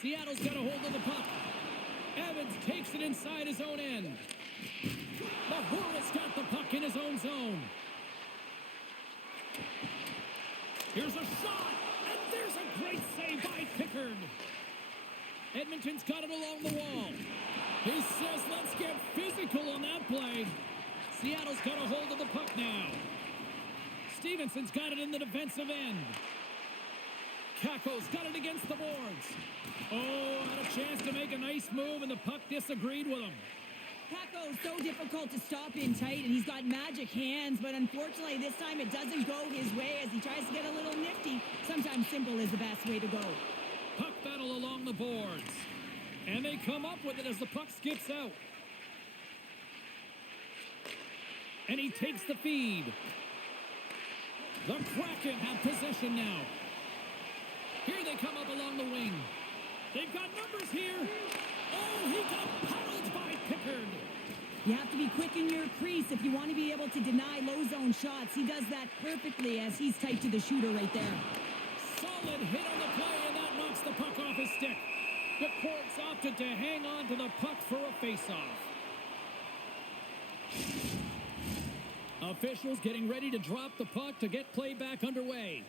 Seattle's got a hold of the puck. Evans takes it inside his own end. Mahura's got the puck in his own zone. Here's a shot, and there's a great save by Pickard. Edmonton's got it along the wall. He says, let's get physical on that play. Seattle's got a hold of the puck now. Stevenson's got it in the defensive end. Kakko's got it against the boards. Oh, had a chance to make a nice move, and the puck disagreed with him. Kakko's so difficult to stop in tight, and he's got magic hands, but unfortunately this time it doesn't go his way as he tries to get a little nifty. Sometimes simple is the best way to go. Puck battle along the boards. And they come up with it as the puck skips out. And he takes the feed. The Kraken have possession now. Here they come up along the wing. They've got numbers here. Oh, he got paddled by Pickard. You have to be quick in your crease if you want to be able to deny low zone shots. He does that perfectly as he's tight to the shooter right there. Solid hit on the play, and that knocks the puck off his stick. The Courts opted to hang on to the puck for a face-off. Officials getting ready to drop the puck to get play back underway.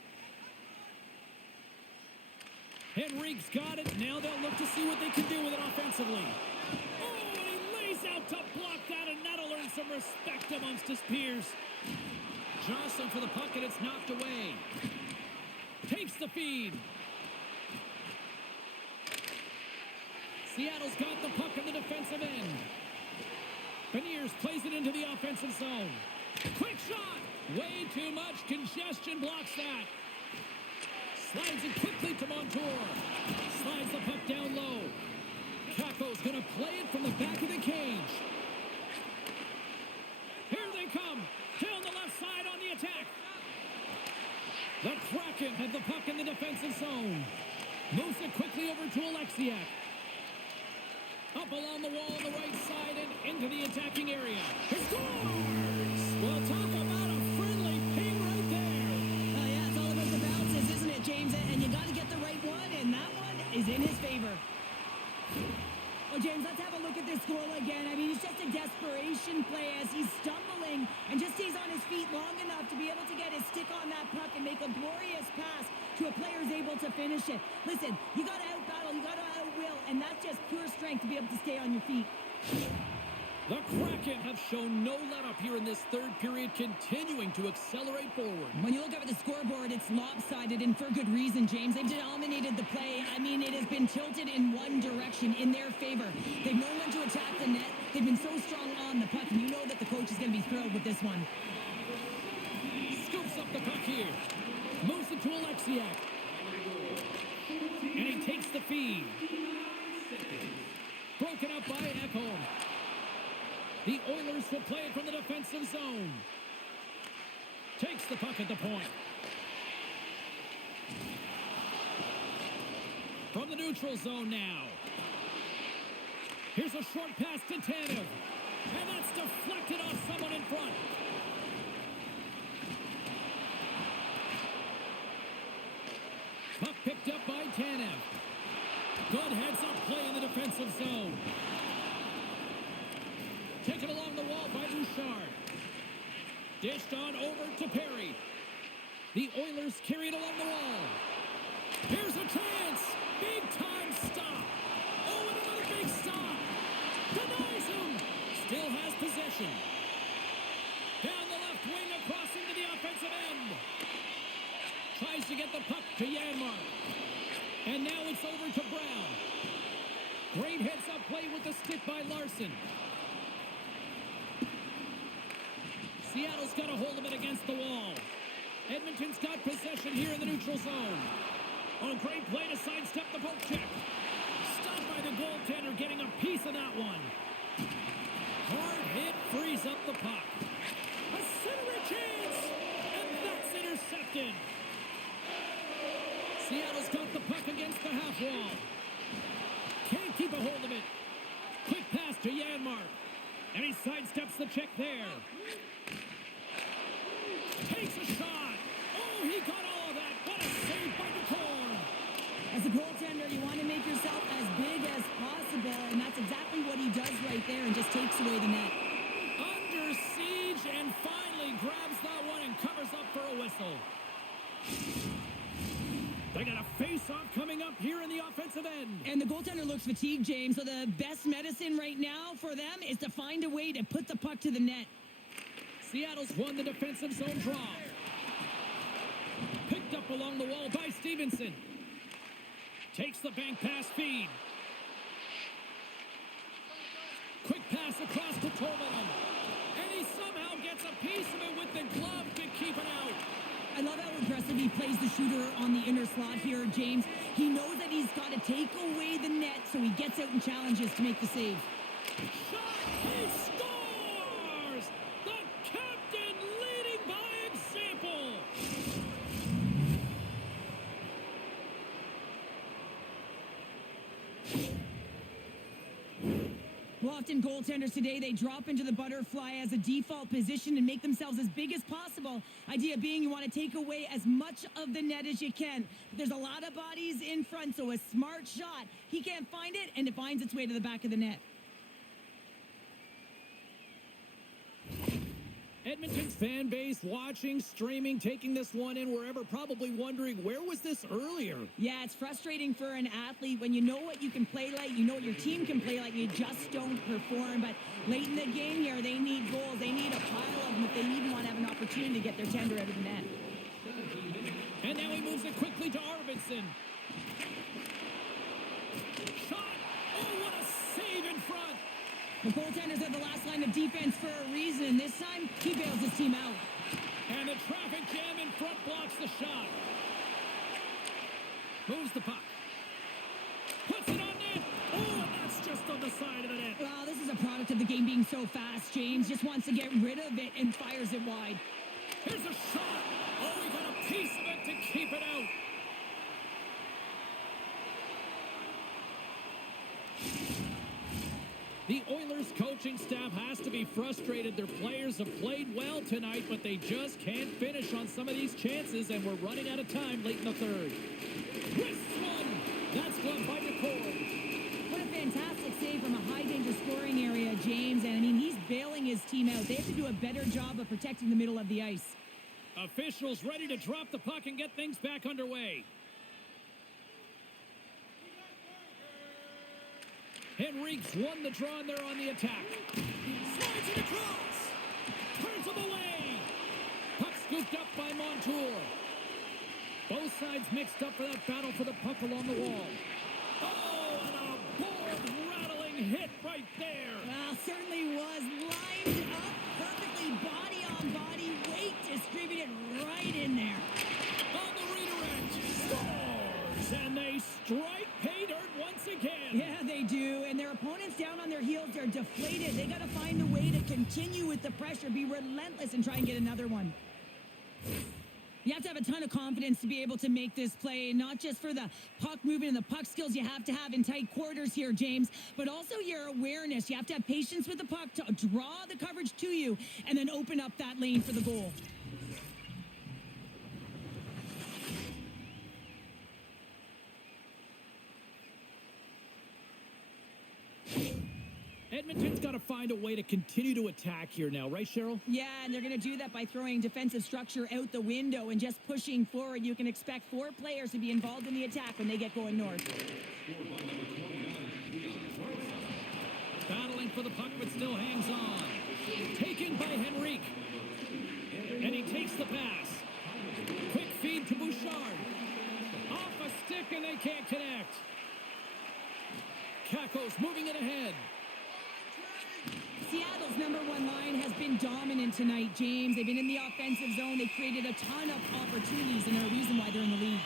Henrique's got it. Now they'll look to see what they can do with it offensively. Oh, and he lays out to block that, and that'll earn some respect amongst his peers. Johnson for the puck, and it's knocked away. Takes the feed. Seattle's got the puck in the defensive end. Beniers plays it into the offensive zone. Quick shot! Way too much congestion blocks that. Slides it quickly to Montour. Slides the puck down low. Kakko's going to play it from the back of the cage. Here they come. Down the left side on the attack. The Kraken have the puck in the defensive zone. Moves it quickly over to Alexiak. Up along the wall on the right side and into the attacking area. He scores! Well, talk about a friendly ping right there. Oh, yeah, it's all about the bounces, isn't it, James? And you got to get the right one, and that one is in his favor. Well, James, let's have a look at this goal again. I mean, it's just a desperation play as he's stumbling and just stays on his feet long enough to be able to get his stick on that puck and make a glorious pass to a player who's able to finish it. Listen, you got to out-battle, you got to out-will, and that's just pure strength to be able to stay on your feet. The Kraken have shown no let-up here in this third period, continuing to accelerate forward. When you look up at the scoreboard, it's lopsided, and for good reason, James. They've dominated the play. I mean, it has been tilted in one direction, in their favor. They've known when to attack the net. They've been so strong on the puck, and you know that the coach is going to be thrilled with this one. Scoops up the puck here. Moves it to Alexiak. And he takes the feed. Broken up by Ekholm. The Oilers will play it from the defensive zone. Takes the puck at the point. From the neutral zone now. Here's a short pass to Tanev. And that's deflected off someone in front. Puck picked up by Tanev. Good heads-up play in the defensive zone. Taken along the wall by Bouchard. Dished on over to Perry. The Oilers carry it along the wall. Here's a chance. Big-time stop. Oh, and another big stop. Denies him. Still has possession. Down the left wing across into the offensive end. Tries to get the puck to Janmark. And now it's over to Brown. Great heads-up play with the stick by Larson. Seattle's got a hold of it against the wall. Edmonton's got possession here in the neutral zone. Oh, great play to sidestep the poke check. Stopped by the goaltender, getting a piece of that one. Hard hit frees up the puck. A center chance, and that's intercepted. Seattle's got the puck against the half wall. Can't keep a hold of it. Quick pass to Janmark. And he sidesteps the check there. Takes a shot. Oh, he got all of that. What a save by Nicole. As a goaltender, you want to make yourself as big as possible, and that's exactly what he does right there and just takes away the net. under siege and finally grabs that one and covers up for a whistle. They got a face-off coming up here in the offensive end. And the goaltender looks fatigued, James, so the best medicine right now for them is to find a way to put the puck to the net. Seattle's won the defensive zone draw. Picked up along the wall by Stevenson. Takes the bank pass feed. Quick pass across to Tolman. And he somehow gets a piece of it with the glove to keep it out. I love how aggressive he plays the shooter on the inner slot here, James. He knows that he's got to take away the net, so he gets out and challenges to make the save. Shot! He scores! The captain leading by example! Well, often goaltenders today, they drop into the butterfly as a default position and make themselves as big as possible. Idea being you want to take away as much of the net as you can. But there's a lot of bodies in front, so a smart shot. He can't find it, and it finds its way to the back of the net. Edmonton's fan base watching, streaming, taking this one in wherever, probably wondering, where was this earlier? Yeah, it's frustrating for an athlete when you know what you can play like, you know what your team can play like, you just don't perform. But late in the game here, they need goals. They need a pile of them if they even want to have an opportunity to get their tender out of the net. And now he moves it quickly to Arvidsson. Shot! Oh, what a save in front! The goaltenders are the last line of defense for a reason. This time, he bails his team out. And the traffic jam in front blocks the shot. Moves the puck. Puts it on net. Oh, and that's just on the side of the net. Well, this is a product of the game being so fast. James just wants to get rid of it and fires it wide. Here's a shot. Oh, he got a piece of it to keep it out. The Oilers coaching staff has to be frustrated. Their players have played well tonight, but they just can't finish on some of these chances, and we're running out of time late in the third. Wrist one! That's gloved by McCord. What a fantastic save from a high-danger scoring area, James. And, I mean, he's bailing his team out. They have to do a better job of protecting the middle of the ice. Officials ready to drop the puck and get things back underway. Henrique's won the draw, and they're on the attack. Slides it across. Turns him away. Puck scooped up by Montour. Both sides mixed up for that battle for the puck along the wall. Oh, and a board-rattling hit right there. Well, certainly was lined up perfectly, body on body, weight distributed right in there. On the redirect. Scores, and they strike pay dirt once again. Yeah, they do, and their opponents down on their heels, they're deflated. They got to find a way to continue with the pressure, be relentless, and try and get another one. You have to have a ton of confidence to be able to make this play, not just for the puck movement and the puck skills you have to have in tight quarters here, James, but also your awareness. You have to have patience with the puck to draw the coverage to you and then open up that lane for the goal. Edmonton's got to find a way to continue to attack here now, right, Cheryl? Yeah, and they're going to do that by throwing defensive structure out the window and just pushing forward. You can expect 4 players to be involved in the attack when they get going north. Battling for the puck, but still hangs on. Taken by Henrique. And he takes the pass. Quick feed to Bouchard. Off a stick, and they can't connect. Kakos moving it ahead. Seattle's #1 line has been dominant tonight, James. They've been in the offensive zone. They've created a ton of opportunities, and they're a reason why they're in the lead.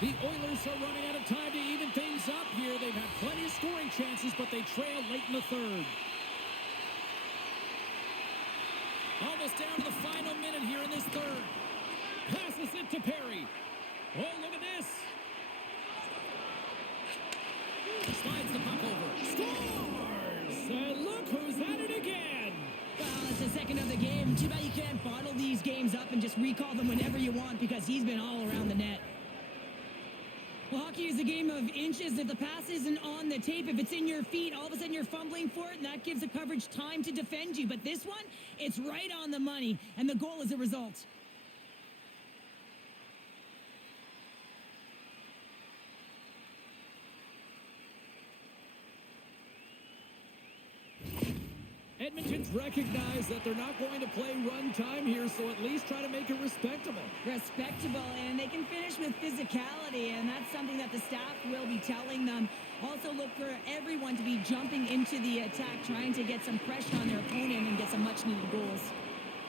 The Oilers are running out of time to even things up here. They've had plenty of scoring chances, but they trail late in the third. Almost down to the final minute here in this third. Passes it to Perry. Oh, look at this. Slides the puck over. Scores! And look who's at it again. Well, it's the second of the game. Too bad you can't bottle these games up and just recall them whenever you want because he's been all around the net. Well, hockey is a game of inches. If the pass isn't on the tape, if it's in your feet, all of a sudden you're fumbling for it, and that gives the coverage time to defend you. But this one, it's right on the money, and the goal is a result. Edmonton's recognized that they're not going to play run time here, so at least try to make it respectable. Respectable, and they can finish with physicality, and that's something that the staff will be telling them. Also look for everyone to be jumping into the attack, trying to get some pressure on their opponent and get some much-needed goals.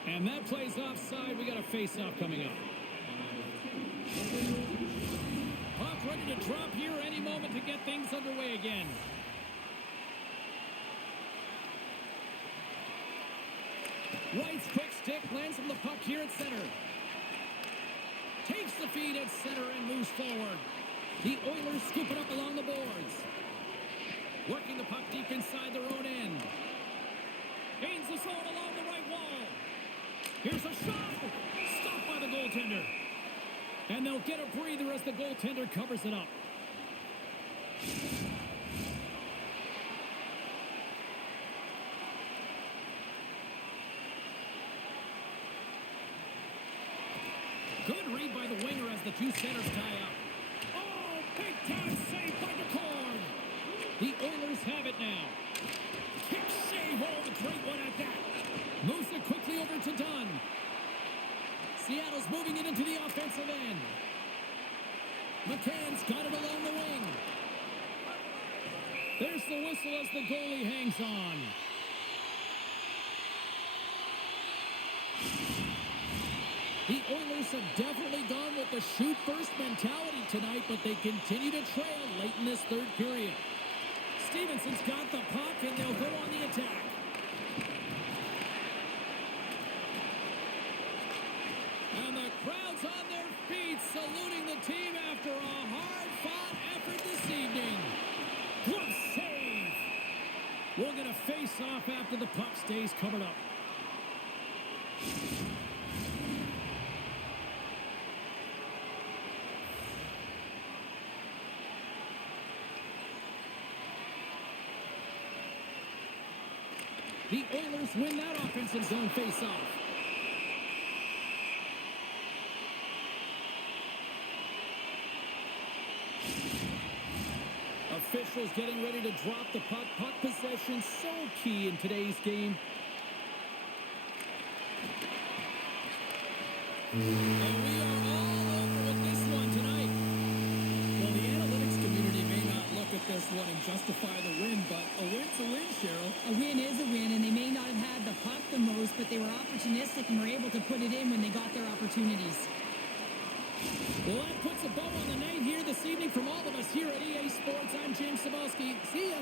And that plays offside. We got a face-off coming up. Puck ready to drop here any moment to get things underway again. Wright's quick stick lands from the puck here at center. Takes the feed at center and moves forward. The Oilers scoop it up along the boards. Working the puck deep inside their own end. Gains the zone along the right wall. Here's a shot. Stopped by the goaltender. And they'll get a breather as the goaltender covers it up. Good read by the winger as the two centers tie up. Oh, big time save by McCord. The Oilers have it now. Kick save. Oh, a great one at that. Moves it quickly over to Dunn. Seattle's moving it into the offensive end. McCann's got it along the wing. There's the whistle as the goalie hangs on. The Oilers have definitely gone with the shoot-first mentality tonight, but they continue to trail late in this third period. Stevenson's got the puck, and they'll go on the attack. And the crowd's on their feet, saluting the team after a hard-fought effort this evening. Glove save! We'll get a face-off after the puck stays covered up. The Oilers win that offensive zone face-off. Officials getting ready to drop the puck. Puck possession so key in today's game. And we are all over with this one tonight. Well, the analytics community may not look at this one and justify the win, but a win's a win, Cheryl. A win is a win, and they may not have had the puck the most, but they were opportunistic and were able to put it in when they got their opportunities. Well, that puts a bow on the night here this evening from all of us here at EA Sports. I'm James Cebulski. See ya.